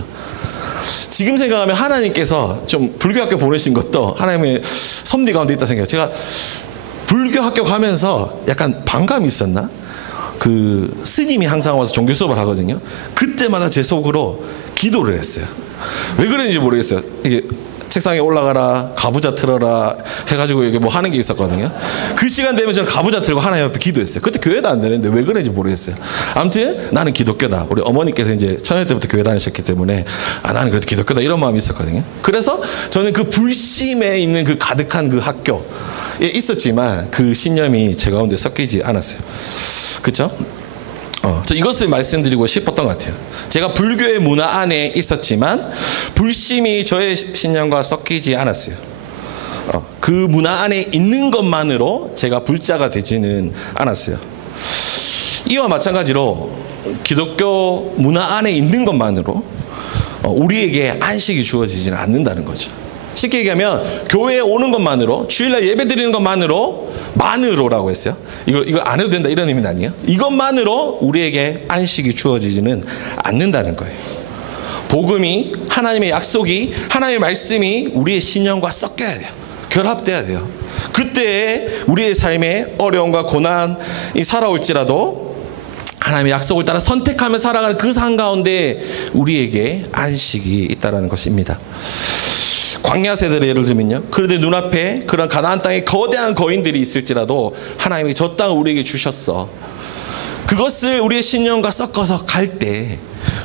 지금 생각하면 하나님께서 좀 불교 학교 보내신 것도 하나님의 섭리 가운데 있다 생각해요. 제가 불교 학교 가면서 약간 반감이 있었나? 그 스님이 항상 와서 종교 수업을 하거든요. 그때마다 제 속으로 기도를 했어요. 왜 그랬는지 모르겠어요. 이게 책상에 올라가라, 가부좌 틀어라 해가지고 이게 뭐 하는 게 있었거든요. 그 시간 되면 저는 가부좌 틀고 하나님 앞에 기도했어요. 그때 교회도 안 되는데 왜 그런지 모르겠어요. 아무튼 나는 기독교다. 우리 어머니께서 이제 처녀 때부터 교회 다니셨기 때문에 나는 그래도 기독교다 이런 마음이 있었거든요. 그래서 저는 그 불심에 있는 그 가득한 그 학교에 있었지만 그 신념이 제 가운데 섞이지 않았어요. 그렇죠? 저 이것을 말씀드리고 싶었던 것 같아요. 제가 불교의 문화 안에 있었지만 불심이 저의 신념과 섞이지 않았어요. 그 문화 안에 있는 것만으로 제가 불자가 되지는 않았어요. 이와 마찬가지로 기독교 문화 안에 있는 것만으로 우리에게 안식이 주어지지는 않는다는 거죠. 쉽게 얘기하면 교회에 오는 것만으로, 주일날 예배 드리는 것만으로라고 했어요. 이걸 안 해도 된다 이런 의미는 아니에요. 이것만으로 우리에게 안식이 주어지지는 않는다는 거예요. 복음이, 하나님의 약속이, 하나님의 말씀이 우리의 신념과 섞여야 돼요. 결합돼야 돼요. 그때 우리의 삶에 어려움과 고난이 살아올지라도 하나님의 약속을 따라 선택하며 살아가는 그 삶 가운데 우리에게 안식이 있다는 것입니다. 광야 세대를 예를 들면요. 그런데 눈앞에 그런 가나안 땅에 거대한 거인들이 있을지라도 하나님이 저 땅을 우리에게 주셨어. 그것을 우리의 신념과 섞어서 갈 때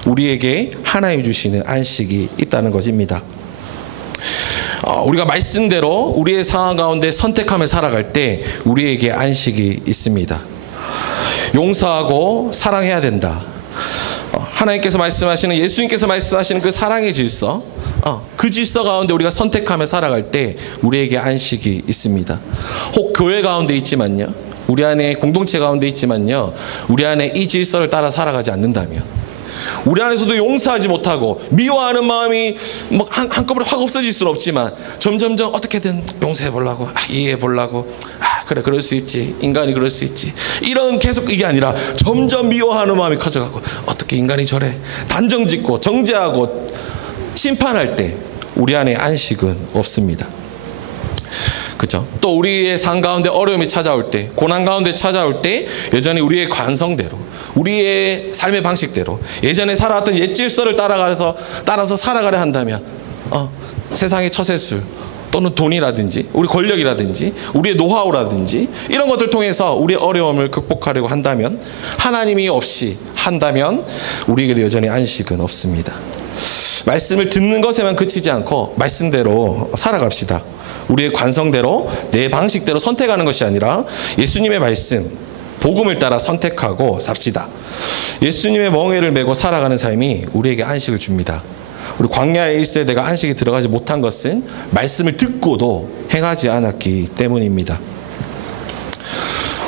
우리에게 하나님이 주시는 안식이 있다는 것입니다. 우리가 말씀대로 우리의 상황 가운데 선택하며 살아갈 때 우리에게 안식이 있습니다. 용서하고 사랑해야 된다. 하나님께서 말씀하시는, 예수님께서 말씀하시는 그 사랑의 질서, 그 질서 가운데 우리가 선택하며 살아갈 때 우리에게 안식이 있습니다. 혹 교회 가운데 있지만요, 우리 안에 공동체 가운데 있지만요, 우리 안에 이 질서를 따라 살아가지 않는다면, 우리 안에서도 용서하지 못하고 미워하는 마음이 뭐 한꺼번에 확 없어질 수는 없지만 점점점 어떻게든 용서해 보려고, 이해해 보려고, 그래 그럴 수 있지, 인간이 그럴 수 있지, 이런 계속 이게 아니라 점점 미워하는 마음이 커져가고 어떻게 인간이 저래, 단정짓고 정죄하고 심판할 때 우리 안에 안식은 없습니다. 그렇죠? 또 우리의 삶 가운데 어려움이 찾아올 때, 고난 가운데 찾아올 때 여전히 우리의 관성대로, 우리의 삶의 방식대로, 예전에 살아왔던 옛 질서를 따라서 살아가려 한다면 세상의 처세술 또는 돈이라든지 우리 권력이라든지 우리의 노하우라든지 이런 것들 통해서 우리의 어려움을 극복하려고 한다면, 하나님이 없이 한다면 우리에게도 여전히 안식은 없습니다. 말씀을 듣는 것에만 그치지 않고 말씀대로 살아갑시다. 우리의 관성대로 내 방식대로 선택하는 것이 아니라 예수님의 말씀, 복음을 따라 선택하고 삽시다. 예수님의 멍에를 메고 살아가는 삶이 우리에게 안식을 줍니다. 우리 광야의 1세대가 안식에 들어가지 못한 것은 말씀을 듣고도 행하지 않았기 때문입니다.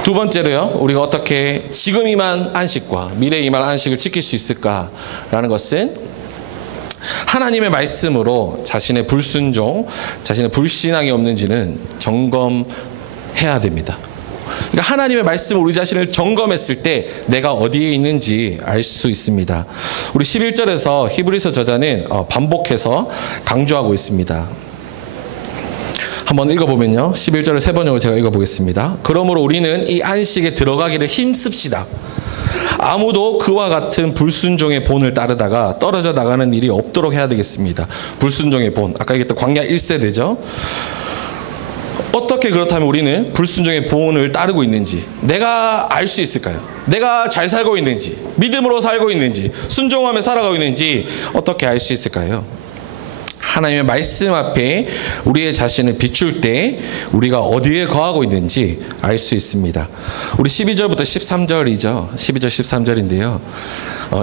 두 번째로요, 우리가 어떻게 지금 임한 안식과 미래에 임할 안식을 지킬 수 있을까라는 것은 하나님의 말씀으로 자신의 불순종, 자신의 불신앙이 없는지는 점검해야 됩니다. 그러니까 하나님의 말씀을 우리 자신을 점검했을 때 내가 어디에 있는지 알 수 있습니다. 우리 11절에서 히브리서 저자는 반복해서 강조하고 있습니다. 한번 읽어보면요. 11절을 세 번역을 제가 읽어보겠습니다. 그러므로 우리는 이 안식에 들어가기를 힘씁시다. 아무도 그와 같은 불순종의 본을 따르다가 떨어져 나가는 일이 없도록 해야 되겠습니다. 불순종의 본, 아까 얘기했던 광야 1세대죠. 어떻게 그렇다면 우리는 불순종의 본을 따르고 있는지 내가 알 수 있을까요? 내가 잘 살고 있는지, 믿음으로 살고 있는지, 순종하며 살아가고 있는지 어떻게 알 수 있을까요? 하나님의 말씀 앞에 우리의 자신을 비출 때 우리가 어디에 거하고 있는지 알 수 있습니다. 우리 12절부터 13절이죠. 12절 13절인데요.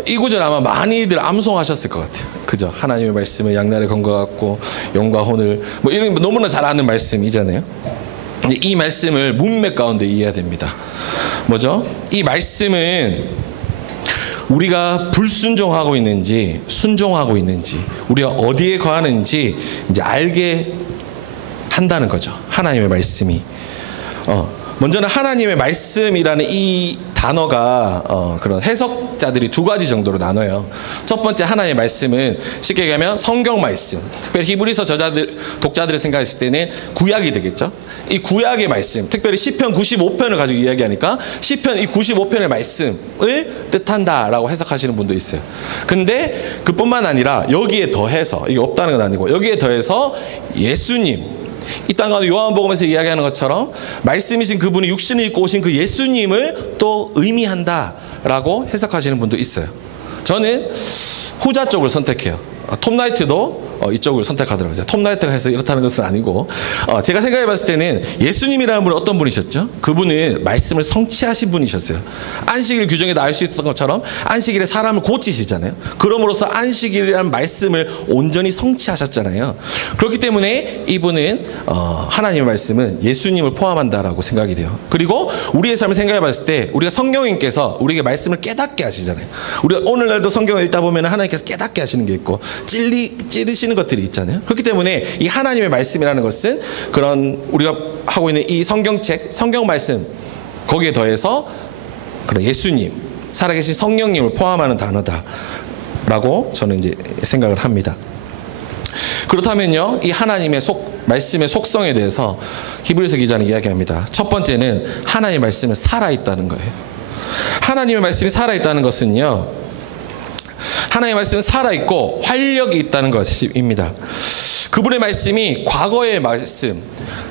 이 구절 아마 많이들 암송하셨을 것 같아요. 그죠? 하나님의 말씀을 양날의 검과 같고 영과 혼을 뭐 이런 너무나 잘 아는 말씀이잖아요. 근데 이 말씀을 문맥 가운데 이해해야 됩니다. 뭐죠? 이 말씀은 우리가 불순종하고 있는지 순종하고 있는지 우리가 어디에 거하는지 이제 알게 한다는 거죠. 하나님의 말씀이. 먼저는 하나님의 말씀이라는 이 단어가 그런 해석자들이 두 가지 정도로 나눠요. 첫 번째 하나님의 말씀은 쉽게 얘기하면 성경 말씀, 특별히 히브리서 독자들을 생각했을 때는 구약이 되겠죠. 이 구약의 말씀, 특별히 시편 95편을 가지고 이야기하니까 시편 이 95편의 말씀을 뜻한다라고 해석하시는 분도 있어요. 근데 그뿐만 아니라 여기에 더해서, 이게 없다는 건 아니고 여기에 더해서 예수님, 이 땅 가운데 요한복음에서 이야기하는 것처럼 말씀이신 그분이 육신을 입고 오신 그 예수님을 또 의미한다라고 해석하시는 분도 있어요. 저는 후자 쪽을 선택해요. 톰 라이트도 이쪽을 선택하더라고요. 톰 라이트가 해서 이렇다는 것은 아니고 제가 생각해 봤을 때는 예수님이라는 분은 어떤 분이셨죠? 그분은 말씀을 성취하신 분이셨어요. 안식일 규정에 알 수 있던 것처럼 안식일에 사람을 고치시잖아요. 그럼으로써 안식일이라는 말씀을 온전히 성취하셨잖아요. 그렇기 때문에 이분은 하나님의 말씀은 예수님을 포함한다라고 생각이 돼요. 그리고 우리의 삶을 생각해 봤을 때 우리가 성령님께서 우리에게 말씀을 깨닫게 하시잖아요. 우리가 오늘날도 성경을 읽다 보면 하나님께서 깨닫게 하시는 게 있고 찌르시는 것들이 있잖아요. 그렇기 때문에 이 하나님의 말씀이라는 것은 그런 우리가 하고 있는 이 성경책, 성경 말씀 거기에 더해서 그런 예수님, 살아계신 성령님을 포함하는 단어다라고 저는 이제 생각을 합니다. 그렇다면요, 이 하나님의 말씀의 속성에 대해서 히브리서 기자는 이야기합니다. 첫 번째는 하나님의 말씀은 살아있다는 거예요. 하나님의 말씀이 살아있다는 것은요, 하나님의 말씀은 살아있고 활력이 있다는 것입니다. 그분의 말씀이 과거의 말씀,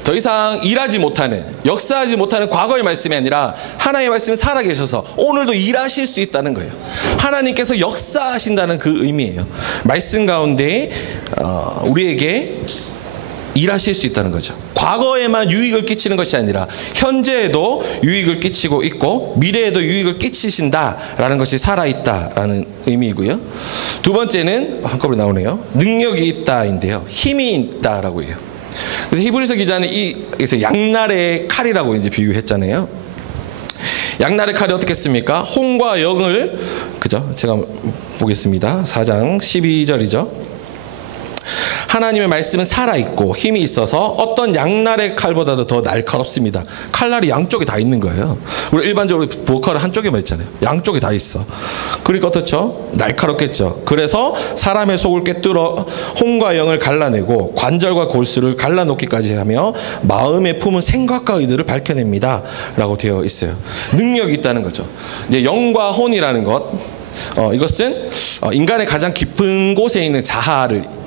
더 이상 일하지 못하는, 역사하지 못하는 과거의 말씀이 아니라 하나님의 말씀이 살아계셔서 오늘도 일하실 수 있다는 거예요. 하나님께서 역사하신다는 그 의미예요. 말씀 가운데 우리에게 일하실 수 있다는 거죠. 과거에만 유익을 끼치는 것이 아니라 현재에도 유익을 끼치고 있고 미래에도 유익을 끼치신다라는 것이 살아있다라는 의미이고요. 두 번째는 한꺼번에 나오네요. 능력이 있다인데요. 힘이 있다라고 해요. 그래서 히브리서 기자는 그래서 양날의 칼이라고 이제 비유했잖아요. 양날의 칼이 어떻게 씁니까? 홍과 영을, 그죠? 제가 보겠습니다. 4장 12절이죠. 하나님의 말씀은 살아있고 힘이 있어서 어떤 양날의 칼보다도 더 날카롭습니다. 칼날이 양쪽에 다 있는 거예요. 우리 일반적으로 부엌칼은 한쪽에만 있잖아요. 양쪽에 다 있어. 그러니까 어떻죠? 날카롭겠죠. 그래서 사람의 속을 꿰뚫어 혼과 영을 갈라내고 관절과 골수를 갈라놓기까지 하며 마음에 품은 생각과 의도를 밝혀냅니다. 라고 되어 있어요. 능력이 있다는 거죠. 이제 영과 혼이라는 것, 이것은 인간의 가장 깊은 곳에 있는 자아를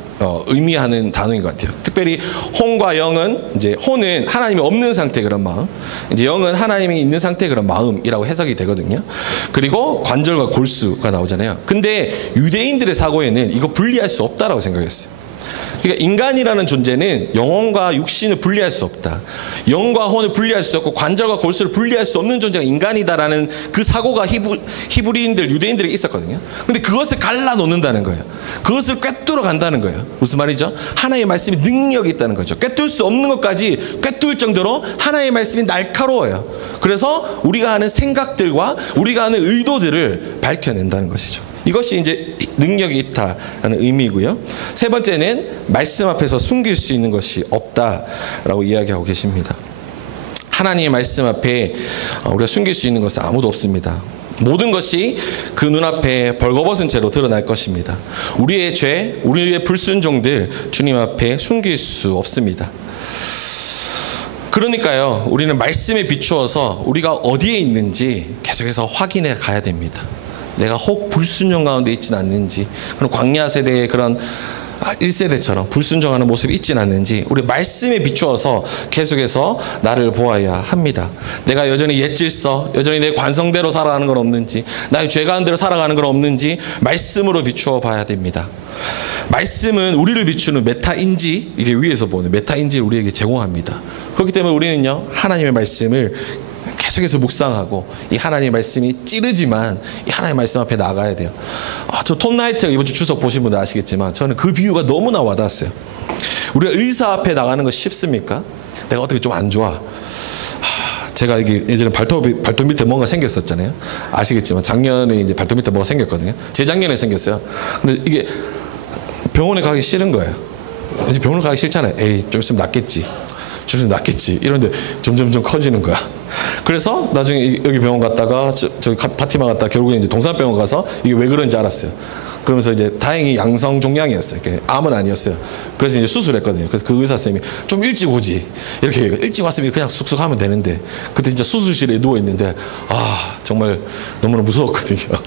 의미하는 단어인 것 같아요. 특별히 혼과 영은, 이제 혼은 하나님이 없는 상태의 그런 마음, 이제 영은 하나님이 있는 상태의 그런 마음이라고 해석이 되거든요. 그리고 관절과 골수가 나오잖아요. 근데 유대인들의 사고에는 이거 분리할 수 없다라고 생각했어요. 그러니까 인간이라는 존재는 영혼과 육신을 분리할 수 없다. 영과 혼을 분리할 수 없고 관절과 골수를 분리할 수 없는 존재가 인간이다라는 그 사고가 히브리인들, 유대인들에게 있었거든요. 근데 그것을 갈라놓는다는 거예요. 그것을 꿰뚫어 간다는 거예요. 무슨 말이죠? 하나님의 말씀이 능력이 있다는 거죠. 꿰뚫 수 없는 것까지 꿰뚫 정도로 하나님의 말씀이 날카로워요. 그래서 우리가 하는 생각들과 우리가 하는 의도들을 밝혀낸다는 것이죠. 이것이 이제 능력이 있다라는 의미고요. 세 번째는 말씀 앞에서 숨길 수 있는 것이 없다라고 이야기하고 계십니다. 하나님의 말씀 앞에 우리가 숨길 수 있는 것은 아무도 없습니다. 모든 것이 그 눈앞에 벌거벗은 채로 드러날 것입니다. 우리의 죄, 우리의 불순종들 주님 앞에 숨길 수 없습니다. 그러니까요, 우리는 말씀에 비추어서 우리가 어디에 있는지 계속해서 확인해 가야 됩니다. 내가 혹 불순종 가운데 있지는 않는지, 그런 광야 세대의 그런 1세대처럼 불순종하는 모습이 있지는 않는지 우리 말씀에 비추어서 계속해서 나를 보아야 합니다. 내가 여전히 옛 질서, 여전히 내 관성대로 살아가는 건 없는지, 나의 죄 가운데로 살아가는 건 없는지 말씀으로 비추어 봐야 됩니다. 말씀은 우리를 비추는 메타인지, 이게 위에서 보는 메타인지를 우리에게 제공합니다. 그렇기 때문에 우리는요, 하나님의 말씀을 계속해서 묵상하고 이 하나님의 말씀이 찌르지만 이 하나님의 말씀 앞에 나가야 돼요. 저 톰 나이트가 이번 주 추석 보신 분들 아시겠지만 저는 그 비유가 너무나 와닿았어요. 우리가 의사 앞에 나가는 거 쉽습니까? 내가 어떻게 좀 안 좋아. 제가 이게 예전에 발톱 밑에 뭔가 생겼었잖아요. 아시겠지만 작년에 이제 발톱 밑에 뭐가 생겼거든요. 재작년에 생겼어요. 근데 이게 병원에 가기 싫은 거예요. 이제 병원에 가기 싫잖아요. 에이, 좀 있으면 낫겠지. 좀 있으면 낫겠지. 이런데 점점점 커지는 거야. 그래서 나중에 여기 병원 갔다가 저기 파티마 갔다가 결국에 이제 동산병원 가서 이게 왜 그런지 알았어요. 그러면서 이제 다행히 양성 종양이었어요. 암은 아니었어요. 그래서 이제 수술했거든요. 그래서 그 의사 선생님이 좀 일찍 오지 이렇게 얘기해요. 일찍 왔으면 그냥 쑥쑥 하면 되는데 그때 진짜 수술실에 누워 있는데 정말 너무나 무서웠거든요.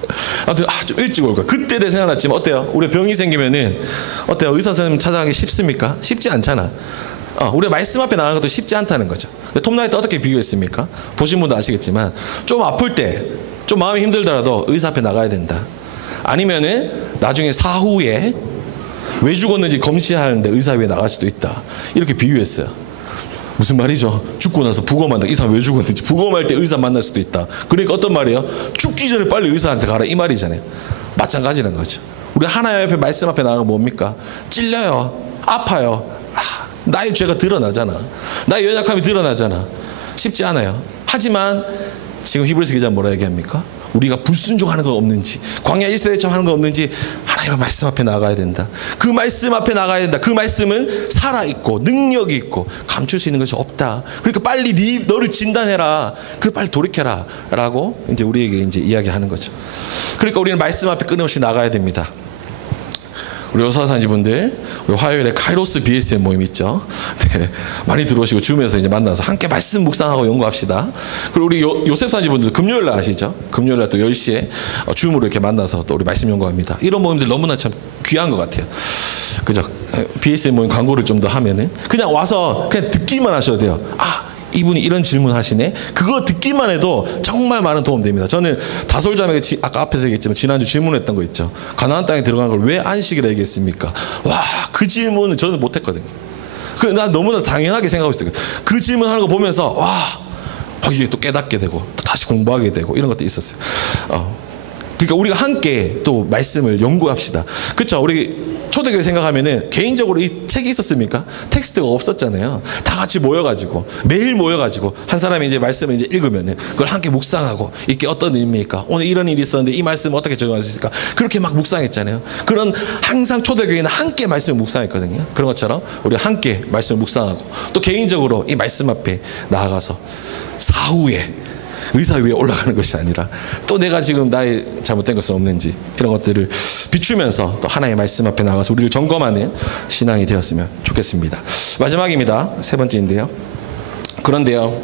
아무튼 좀 일찍 올 거야. 그때 내 생각났지만 어때요? 우리 병이 생기면은 어때요? 의사 선생님 찾아가기 쉽습니까? 쉽지 않잖아. 우리가 말씀 앞에 나가는 것도 쉽지 않다는 거죠. 톰 나이트 어떻게 비교했습니까? 보신 분도 아시겠지만 좀 아플 때, 좀 마음이 힘들더라도 의사 앞에 나가야 된다. 아니면은 나중에 사후에 왜 죽었는지 검시하는데 의사 위에 나갈 수도 있다. 이렇게 비유했어요. 무슨 말이죠? 죽고 나서 부검한다. 이 사람 왜 죽었는지 부검할 때 의사 만날 수도 있다. 그러니까 어떤 말이에요? 죽기 전에 빨리 의사한테 가라 이 말이잖아요. 마찬가지는 거죠. 우리 하나님 앞에 말씀 앞에 나가면 뭡니까? 찔려요. 아파요. 나의 죄가 드러나잖아. 나의 연약함이 드러나잖아. 쉽지 않아요. 하지만 지금 히브리서 기자는 뭐라 얘기합니까? 우리가 불순종하는 건 없는지, 광야 1세대처럼 하는 건 없는지 하나님의 말씀 앞에 나가야 된다. 그 말씀 앞에 나가야 된다. 그 말씀은 살아있고 능력이 있고 감출 수 있는 것이 없다. 그러니까 빨리 너를 진단해라. 그리고 빨리 돌이켜라 라고 이제 우리에게 이제 이야기하는 거죠. 그러니까 우리는 말씀 앞에 끊임없이 나가야 됩니다. 우리 여사산지분들, 우리 화요일에 카이로스 BSM 모임 있죠. 네, 많이 들어오시고 줌에서 이제 만나서 함께 말씀 묵상하고 연구합시다. 그리고 우리 요셉산지분들 금요일날 아시죠? 금요일날 또 10시에 줌으로 이렇게 만나서 또 우리 말씀 연구합니다. 이런 모임들 너무나 참 귀한 것 같아요. 그죠? BSM 모임 광고를 좀 더 하면은 그냥 와서 그냥 듣기만 하셔도 돼요. 이분이 이런 질문 하시네. 그거 듣기만 해도 정말 많은 도움 됩니다. 저는 다솔자매가 아까 앞에서 얘기했지만 지난주 질문했던 거 있죠. 가나안 땅에 들어간 걸 왜 안식이라 얘기했습니까? 그 질문은 저는 못했거든요. 난 너무나 당연하게 생각하고 있어요. 그 질문하는 거 보면서 이게 또 깨닫게 되고 또 다시 공부하게 되고 이런 것도 있었어요. 그러니까 우리가 함께 또 말씀을 연구합시다. 그렇죠? 우리 초대교회 생각하면은 개인적으로 이 책이 있었습니까? 텍스트가 없었잖아요. 다 같이 모여가지고 매일 모여가지고 한 사람이 이제 말씀을 이제 읽으면은 그걸 함께 묵상하고 이게 어떤 의미입니까? 오늘 이런 일이 있었는데 이 말씀을 어떻게 적용할 수 있을까? 그렇게 막 묵상했잖아요. 그런 항상 초대교회는 함께 말씀을 묵상했거든요. 그런 것처럼 우리 함께 말씀을 묵상하고 또 개인적으로 이 말씀 앞에 나아가서 사후에 의사 위에 올라가는 것이 아니라 또 내가 지금 나의 잘못된 것은 없는지 이런 것들을 비추면서 또 하나님의 말씀 앞에 나가서 우리를 점검하는 신앙이 되었으면 좋겠습니다. 마지막입니다. 세 번째인데요. 그런데요,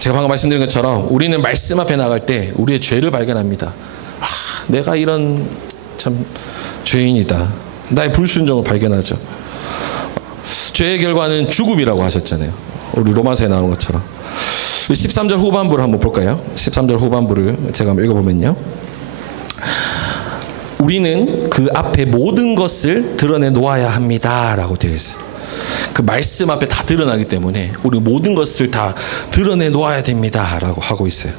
제가 방금 말씀드린 것처럼 우리는 말씀 앞에 나갈 때 우리의 죄를 발견합니다. 내가 이런 참 죄인이다. 나의 불순종을 발견하죠. 죄의 결과는 죽음이라고 하셨잖아요. 우리 로마서에 나오는 것처럼. 13절 후반부를 한번 볼까요? 13절 후반부를 제가 한번 읽어보면요. 우리는 그 앞에 모든 것을 드러내 놓아야 합니다라고 되어 있어요. 그 말씀 앞에 다 드러나기 때문에 우리 모든 것을 다 드러내 놓아야 됩니다라고 하고 있어요.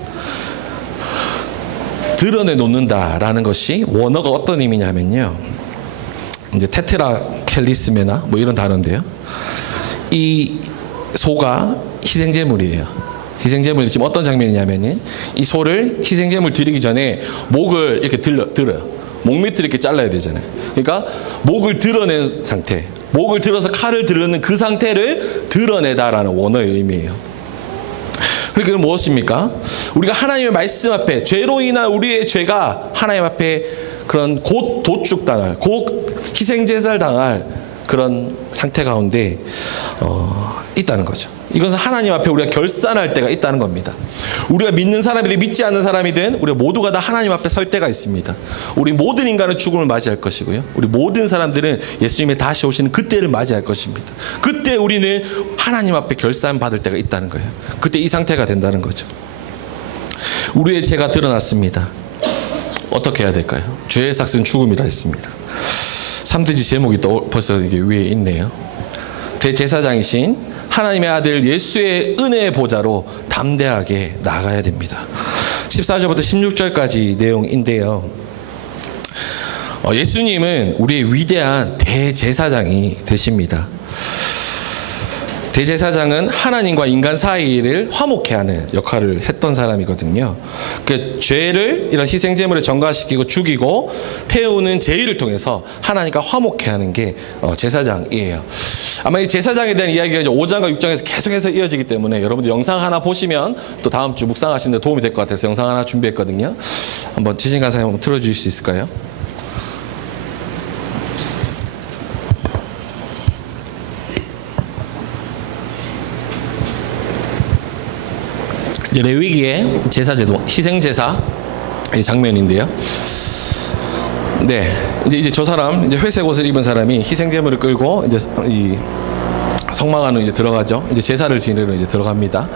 드러내 놓는다라는 것이 원어가 어떤 의미냐면요. 이제 테트라 캘리스메나 뭐 이런 단어인데요. 이 소가 희생제물이에요. 희생제물이 지금 어떤 장면이냐면은 이 소를 희생제물 드리기 전에 목을 이렇게 들어요. 목 밑을 이렇게 잘라야 되잖아요. 그러니까 목을 드러낸 상태, 목을 들어서 칼을 들는 그 상태를 드러내다라는 원어의 의미예요. 그러니까 무엇입니까? 우리가 하나님의 말씀 앞에 죄로 인한 우리의 죄가 하나님 앞에 그런 곧 도축당할, 곧 희생제사를 당할 그런 상태 가운데 있다는 거죠. 이것은 하나님 앞에 우리가 결산할 때가 있다는 겁니다. 우리가 믿는 사람이든 믿지 않는 사람이든 우리가 모두가 다 하나님 앞에 설 때가 있습니다. 우리 모든 인간은 죽음을 맞이할 것이고요. 우리 모든 사람들은 예수님의 다시 오시는 그때를 맞이할 것입니다. 그때 우리는 하나님 앞에 결산받을 때가 있다는 거예요. 그때 이 상태가 된다는 거죠. 우리의 죄가 드러났습니다. 어떻게 해야 될까요? 죄의 삭은 죽음이라 했습니다. 3대지 제목이 또 벌써 이게 위에 있네요. 대제사장이신 하나님의 아들 예수의 은혜의 보좌로 담대하게 나가야 됩니다. 14절부터 16절까지 내용인데요. 예수님은 우리의 위대한 대제사장이 되십니다. 대제사장은 하나님과 인간 사이를 화목케 하는 역할을 했던 사람이거든요. 그 죄를 이런 희생제물에 전가시키고 죽이고 태우는 제의를 통해서 하나님과 화목케 하는 게 제사장이에요. 아마 이 제사장에 대한 이야기가 이제 5장과 6장에서 계속해서 이어지기 때문에 여러분들 영상 하나 보시면 또 다음 주 묵상하시는 데 도움이 될 것 같아서 영상 하나 준비했거든요. 한번 지신 간사님 한번 틀어주실 수 있을까요? 레위기의 제사제도 희생제사 이 장면인데요. 네, 이제 저 사람 이제 회색 옷을 입은 사람이 희생제물을 끌고 이제 이 성막 안으로 이제 들어가죠. 이제 제사를 지내러 이제 들어갑니다.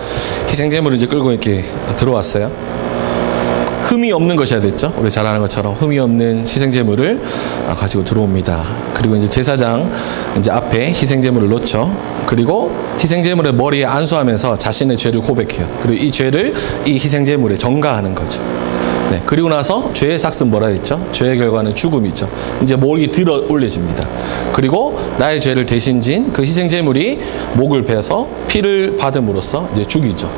희생제물을 이제 끌고 이렇게 들어왔어요. 흠이 없는 것이어야 됐죠. 우리 잘 아는 것처럼 흠이 없는 희생제물을 가지고 들어옵니다. 그리고 이제 제사장 이제 앞에 희생제물을 놓죠. 그리고 희생제물을 머리에 안수하면서 자신의 죄를 고백해요. 그리고 이 죄를 이 희생제물에 전가하는 거죠. 네, 그리고 나서 죄의 삭은 뭐라 했죠? 죄의 결과는 죽음이죠. 이제 목이 들어 올려집니다. 그리고 나의 죄를 대신 진 그 희생제물이 목을 베어서 피를 받음으로써 이제 죽이죠.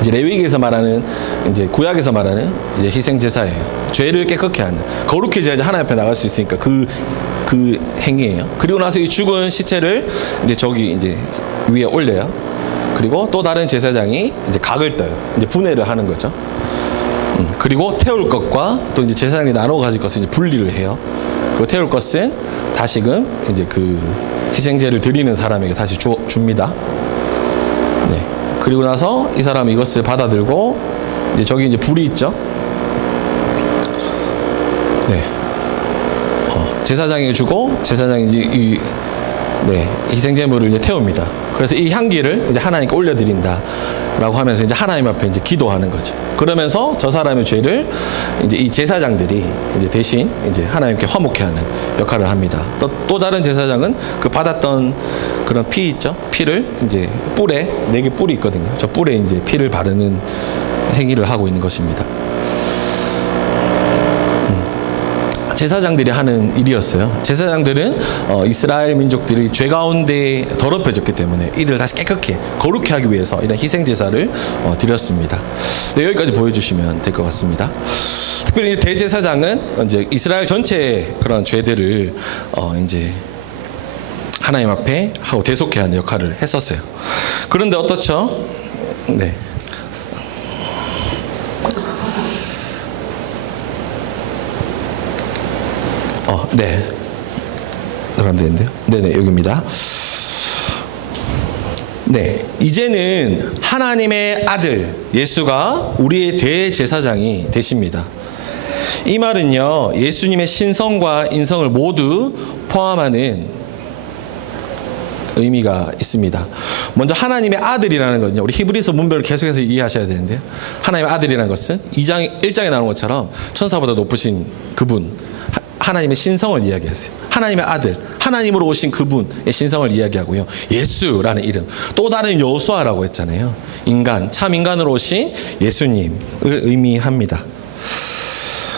이제 레위기에서 말하는 이제 구약에서 말하는 이제 희생제사예요. 죄를 깨끗게 하는, 거룩해져야지 하나님 앞에 나갈 수 있으니까 그 행위예요. 그리고 나서 이 죽은 시체를 이제 저기 이제 위에 올려요. 그리고 또 다른 제사장이 이제 각을 떠요. 이제 분해를 하는 거죠. 그리고 태울 것과 또 이제 제사장이 나눠 가질 것을 이제 분리를 해요. 그리고 태울 것은 다시금 이제 그 희생제를 드리는 사람에게 다시 줍니다. 네. 그리고 나서 이 사람이 이것을 받아들고 이제 저기 이제 불이 있죠. 네. 제사장에게 주고 제사장이 이제 희생제물을 이제 태웁니다. 그래서 이 향기를 이제 하나님께 올려드린다라고 하면서 이제 하나님 앞에 이제 기도하는 거죠. 그러면서 저 사람의 죄를 이제 이 제사장들이 이제 대신 이제 하나님께 화목케 하는 역할을 합니다. 또 다른 제사장은 그 받았던 그런 피 있죠. 피를 이제 뿔에 4개 뿔이 있거든요. 저 뿔에 이제 피를 바르는 행위를 하고 있는 것입니다. 제사장들이 하는 일이었어요. 제사장들은 이스라엘 민족들이 죄 가운데 더럽혀졌기 때문에 이들을 다시 깨끗게 거룩해 하기 위해서 이런 희생제사를 드렸습니다. 네, 여기까지 보여주시면 될 것 같습니다. 특별히 대제사장은 이제 이스라엘 전체의 그런 죄들을 이제 하나님 앞에 하고 대속해 하는 역할을 했었어요. 그런데 어떻죠? 네. 네. 그럼 되는데요. 네네, 여기입니다. 네. 이제는 하나님의 아들, 예수가 우리의 대제사장이 되십니다. 이 말은요, 예수님의 신성과 인성을 모두 포함하는 의미가 있습니다. 먼저 하나님의 아들이라는 것은요, 우리 히브리서 문맥을 계속해서 이해하셔야 되는데요. 하나님의 아들이라는 것은 1장에 나오는 것처럼 천사보다 높으신 그분, 하나님의 신성을 이야기하세요. 하나님의 아들, 하나님으로 오신 그분의 신성을 이야기하고요. 예수라는 이름, 또 다른 여호수아라고 했잖아요. 인간, 참 인간으로 오신 예수님을 의미합니다.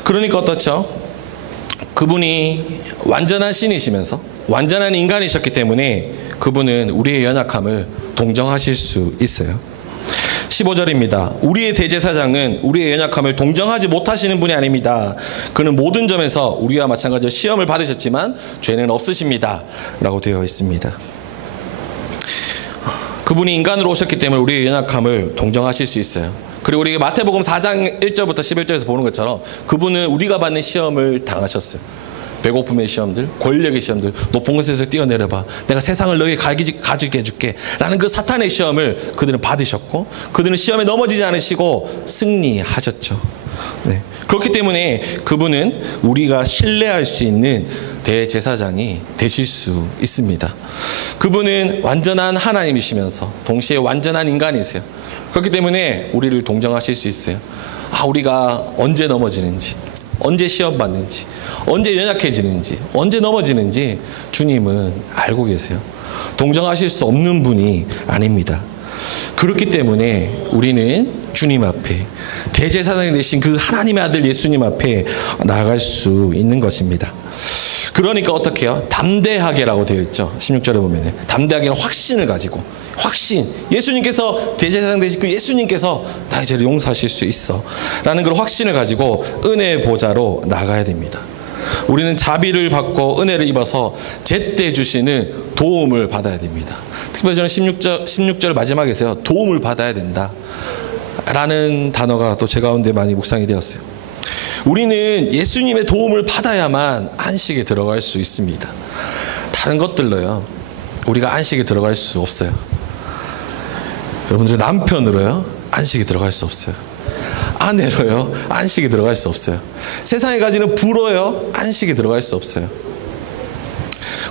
그러니까 어떻죠? 그분이 완전한 신이시면서 완전한 인간이셨기 때문에 그분은 우리의 연약함을 동정하실 수 있어요. 15절입니다. 우리의 대제사장은 우리의 연약함을 동정하지 못하시는 분이 아닙니다. 그는 모든 점에서 우리와 마찬가지로 시험을 받으셨지만 죄는 없으십니다. 라고 되어 있습니다. 그분이 인간으로 오셨기 때문에 우리의 연약함을 동정하실 수 있어요. 그리고 우리 마태복음 4장 1절부터 11절에서 보는 것처럼 그분은 우리가 받는 시험을 당하셨어요. 배고픔의 시험들, 권력의 시험들, 높은 곳에서 뛰어내려봐, 내가 세상을 너에게 가지게 해줄게 라는 그 사탄의 시험을 그들은 받으셨고, 그들은 시험에 넘어지지 않으시고 승리하셨죠. 네. 그렇기 때문에 그분은 우리가 신뢰할 수 있는 대제사장이 되실 수 있습니다. 그분은 완전한 하나님이시면서 동시에 완전한 인간이세요. 그렇기 때문에 우리를 동정하실 수 있어요. 우리가 언제 넘어지는지, 언제 시험 받는지, 언제 연약해지는지, 언제 넘어지는지 주님은 알고 계세요. 동정하실 수 없는 분이 아닙니다. 그렇기 때문에 우리는 주님 앞에, 대제사장이 되신 그 하나님의 아들 예수님 앞에 나아갈 수 있는 것입니다. 그러니까 어떻게 해요? 담대하게라고 되어 있죠. 16절에 보면 담대하게는 확신을 가지고, 확신, 예수님께서 대제사장 되신 그 예수님께서 나의 죄를 용서하실 수 있어 라는 그런 확신을 가지고 은혜의 보좌로 나가야 됩니다. 우리는 자비를 받고 은혜를 입어서 제때 주시는 도움을 받아야 됩니다. 특별히 저는 16절 마지막에서요, 도움을 받아야 된다 라는 단어가 또 제 가운데 많이 묵상이 되었어요. 우리는 예수님의 도움을 받아야만 안식에 들어갈 수 있습니다. 다른 것들로요, 우리가 안식에 들어갈 수 없어요. 여러분들의 남편으로요, 안식에 들어갈 수 없어요. 아내로요, 안식에 들어갈 수 없어요. 세상에 가지는 부로요, 안식에 들어갈 수 없어요.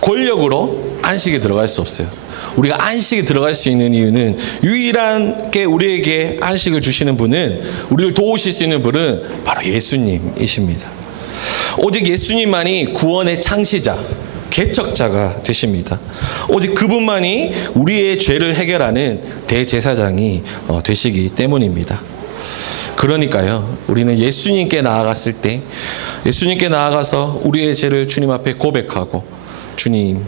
권력으로 안식에 들어갈 수 없어요. 우리가 안식에 들어갈 수 있는 이유는, 유일하게 우리에게 안식을 주시는 분은, 우리를 도우실 수 있는 분은 바로 예수님이십니다. 오직 예수님만이 구원의 창시자, 개척자가 되십니다. 오직 그분만이 우리의 죄를 해결하는 대제사장이 되시기 때문입니다. 그러니까요, 우리는 예수님께 나아갔을 때, 예수님께 나아가서 우리의 죄를 주님 앞에 고백하고 주님의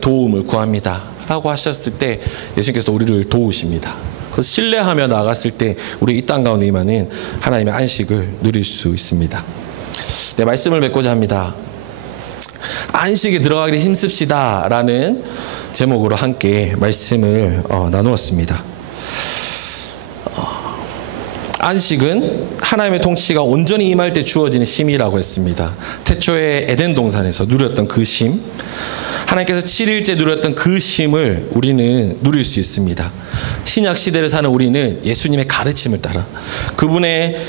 도움을 구합니다 라고 하셨을 때 예수님께서 우리를 도우십니다. 그래서 신뢰하며 나아갔을 때 우리 이 땅 가운데 임하는 하나님의 안식을 누릴 수 있습니다. 네, 말씀을 맺고자 합니다. 안식에 들어가기를 힘씁시다 라는 제목으로 함께 말씀을 나누었습니다. 안식은 하나님의 통치가 온전히 임할 때 주어지는 쉼이라고 했습니다. 태초에 에덴 동산에서 누렸던 그 쉼, 하나님께서 7일째 누렸던 그 쉼을 우리는 누릴 수 있습니다. 신약 시대를 사는 우리는 예수님의 가르침을 따라 그분의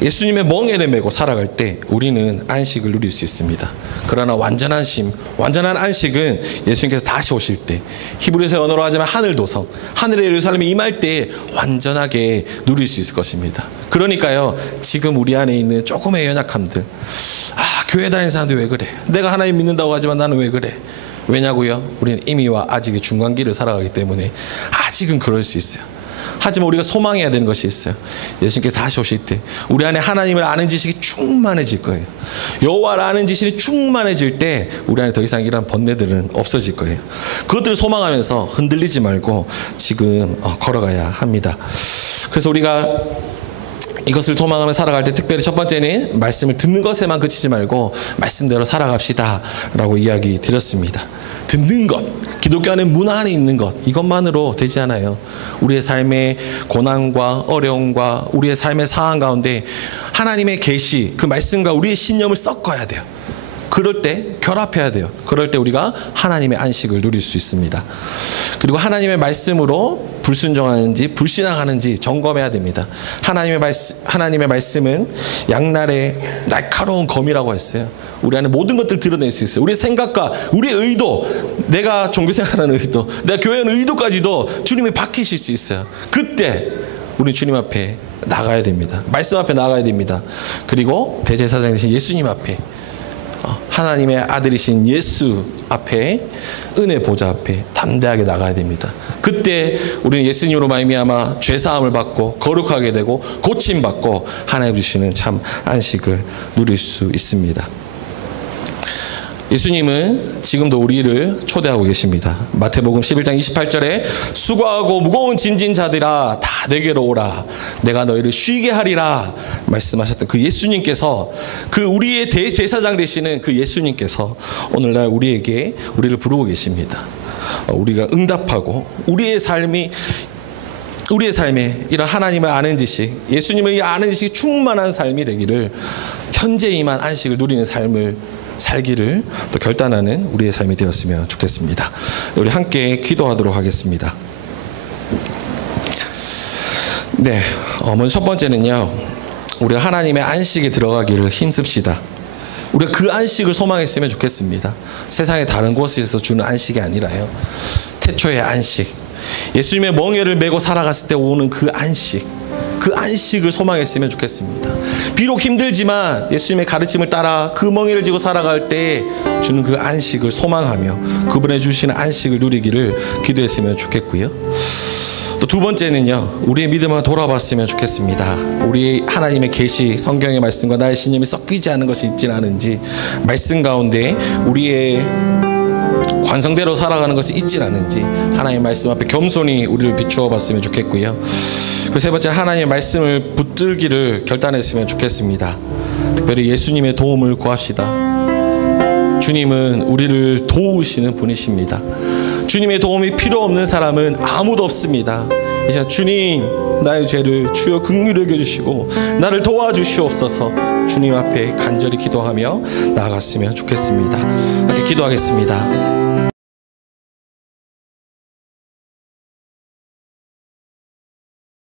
예수님의 멍에를 메고 살아갈 때 우리는 안식을 누릴 수 있습니다. 그러나 완전한 쉼, 완전한 안식은 예수님께서 다시 오실 때, 히브리서의 언어로 하자면 하늘도성, 하늘의 예루살렘에 임할 때 완전하게 누릴 수 있을 것입니다. 그러니까요, 지금 우리 안에 있는 조금의 연약함들, 교회 다니는 사람들이 왜 그래? 내가 하나님 믿는다고 하지만 나는 왜 그래? 왜냐고요? 우리는 이미와 아직의 중간기를 살아가기 때문에 아직은 그럴 수 있어요. 하지만 우리가 소망해야 되는 것이 있어요. 예수님께서 다시 오실 때 우리 안에 하나님을 아는 지식이 충만해질 거예요. 여호와를 아는 지식이 충만해질 때 우리 안에 더 이상 이런 번뇌들은 없어질 거예요. 그것들을 소망하면서 흔들리지 말고 지금 걸어가야 합니다. 그래서 우리가 이것을 소망하며 살아갈 때 특별히 첫 번째는 말씀을 듣는 것에만 그치지 말고 말씀대로 살아갑시다 라고 이야기 드렸습니다. 듣는 것, 기독교 안에 문화 안에 있는 것, 이것만으로 되지 않아요. 우리의 삶의 고난과 어려움과 우리의 삶의 상황 가운데 하나님의 계시, 그 말씀과 우리의 신념을 섞어야 돼요. 그럴 때 결합해야 돼요. 그럴 때 우리가 하나님의 안식을 누릴 수 있습니다. 그리고 하나님의 말씀으로 불순종하는지 불신앙하는지 점검해야 됩니다. 하나님의 말씀은 양날의 날카로운 검이라고 했어요. 우리 안에 모든 것들을 드러낼 수 있어요. 우리의 생각과 우리의 의도, 내가 종교생활하는 의도, 내가 교회하는 의도까지도 주님이 밝히실 수 있어요. 그때 우리 주님 앞에 나가야 됩니다. 말씀 앞에 나가야 됩니다. 그리고 대제사장 되신 예수님 앞에, 하나님의 아들이신 예수 앞에, 은혜 보좌 앞에 담대하게 나가야 됩니다. 그때 우리는 예수님으로 말미암아 죄사함을 받고 거룩하게 되고 고침받고 하나님 주시는 참 안식을 누릴 수 있습니다. 예수님은 지금도 우리를 초대하고 계십니다. 마태복음 11장 28절에 수고하고 무거운 짐진 자들아 다 내게로 오라 내가 너희를 쉬게 하리라 말씀하셨던 그 예수님께서, 그 우리의 대제사장 되시는 그 예수님께서 오늘날 우리에게 우리를 부르고 계십니다. 우리가 응답하고 우리의 삶에 이런 하나님을 아는 지식, 예수님을 아는 지식이 충만한 삶이 되기를, 현재 임한 안식을 누리는 삶을 살기를 또 결단하는 우리의 삶이 되었으면 좋겠습니다. 우리 함께 기도하도록 하겠습니다. 네, 먼저 첫 번째는요, 우리가 하나님의 안식에 들어가기를 힘씁시다. 우리가 그 안식을 소망했으면 좋겠습니다. 세상의 다른 곳에서 주는 안식이 아니라요, 태초의 안식, 예수님의 멍에를 메고 살아갔을 때 오는 그 안식, 그 안식을 소망했으면 좋겠습니다. 비록 힘들지만 예수님의 가르침을 따라 그 멍에를 지고 살아갈 때 주는 그 안식을 소망하며 그분의 주시는 안식을 누리기를 기도했으면 좋겠고요. 또 두 번째는요, 우리의 믿음을 돌아봤으면 좋겠습니다. 우리 하나님의 계시, 성경의 말씀과 나의 신념이 섞이지 않은 것이 있지는 않은지, 말씀 가운데 우리의 관성대로 살아가는 것이 있진 않은지 하나님의 말씀 앞에 겸손히 우리를 비추어 봤으면 좋겠고요. 그리고 세 번째, 하나님의 말씀을 붙들기를 결단했으면 좋겠습니다. 특별히 예수님의 도움을 구합시다. 주님은 우리를 도우시는 분이십니다. 주님의 도움이 필요 없는 사람은 아무도 없습니다. 이제 주님, 나의 죄를 주여 긍휼히 여겨주시고 나를 도와주시옵소서, 주님 앞에 간절히 기도하며 나아갔으면 좋겠습니다. 함께 기도하겠습니다.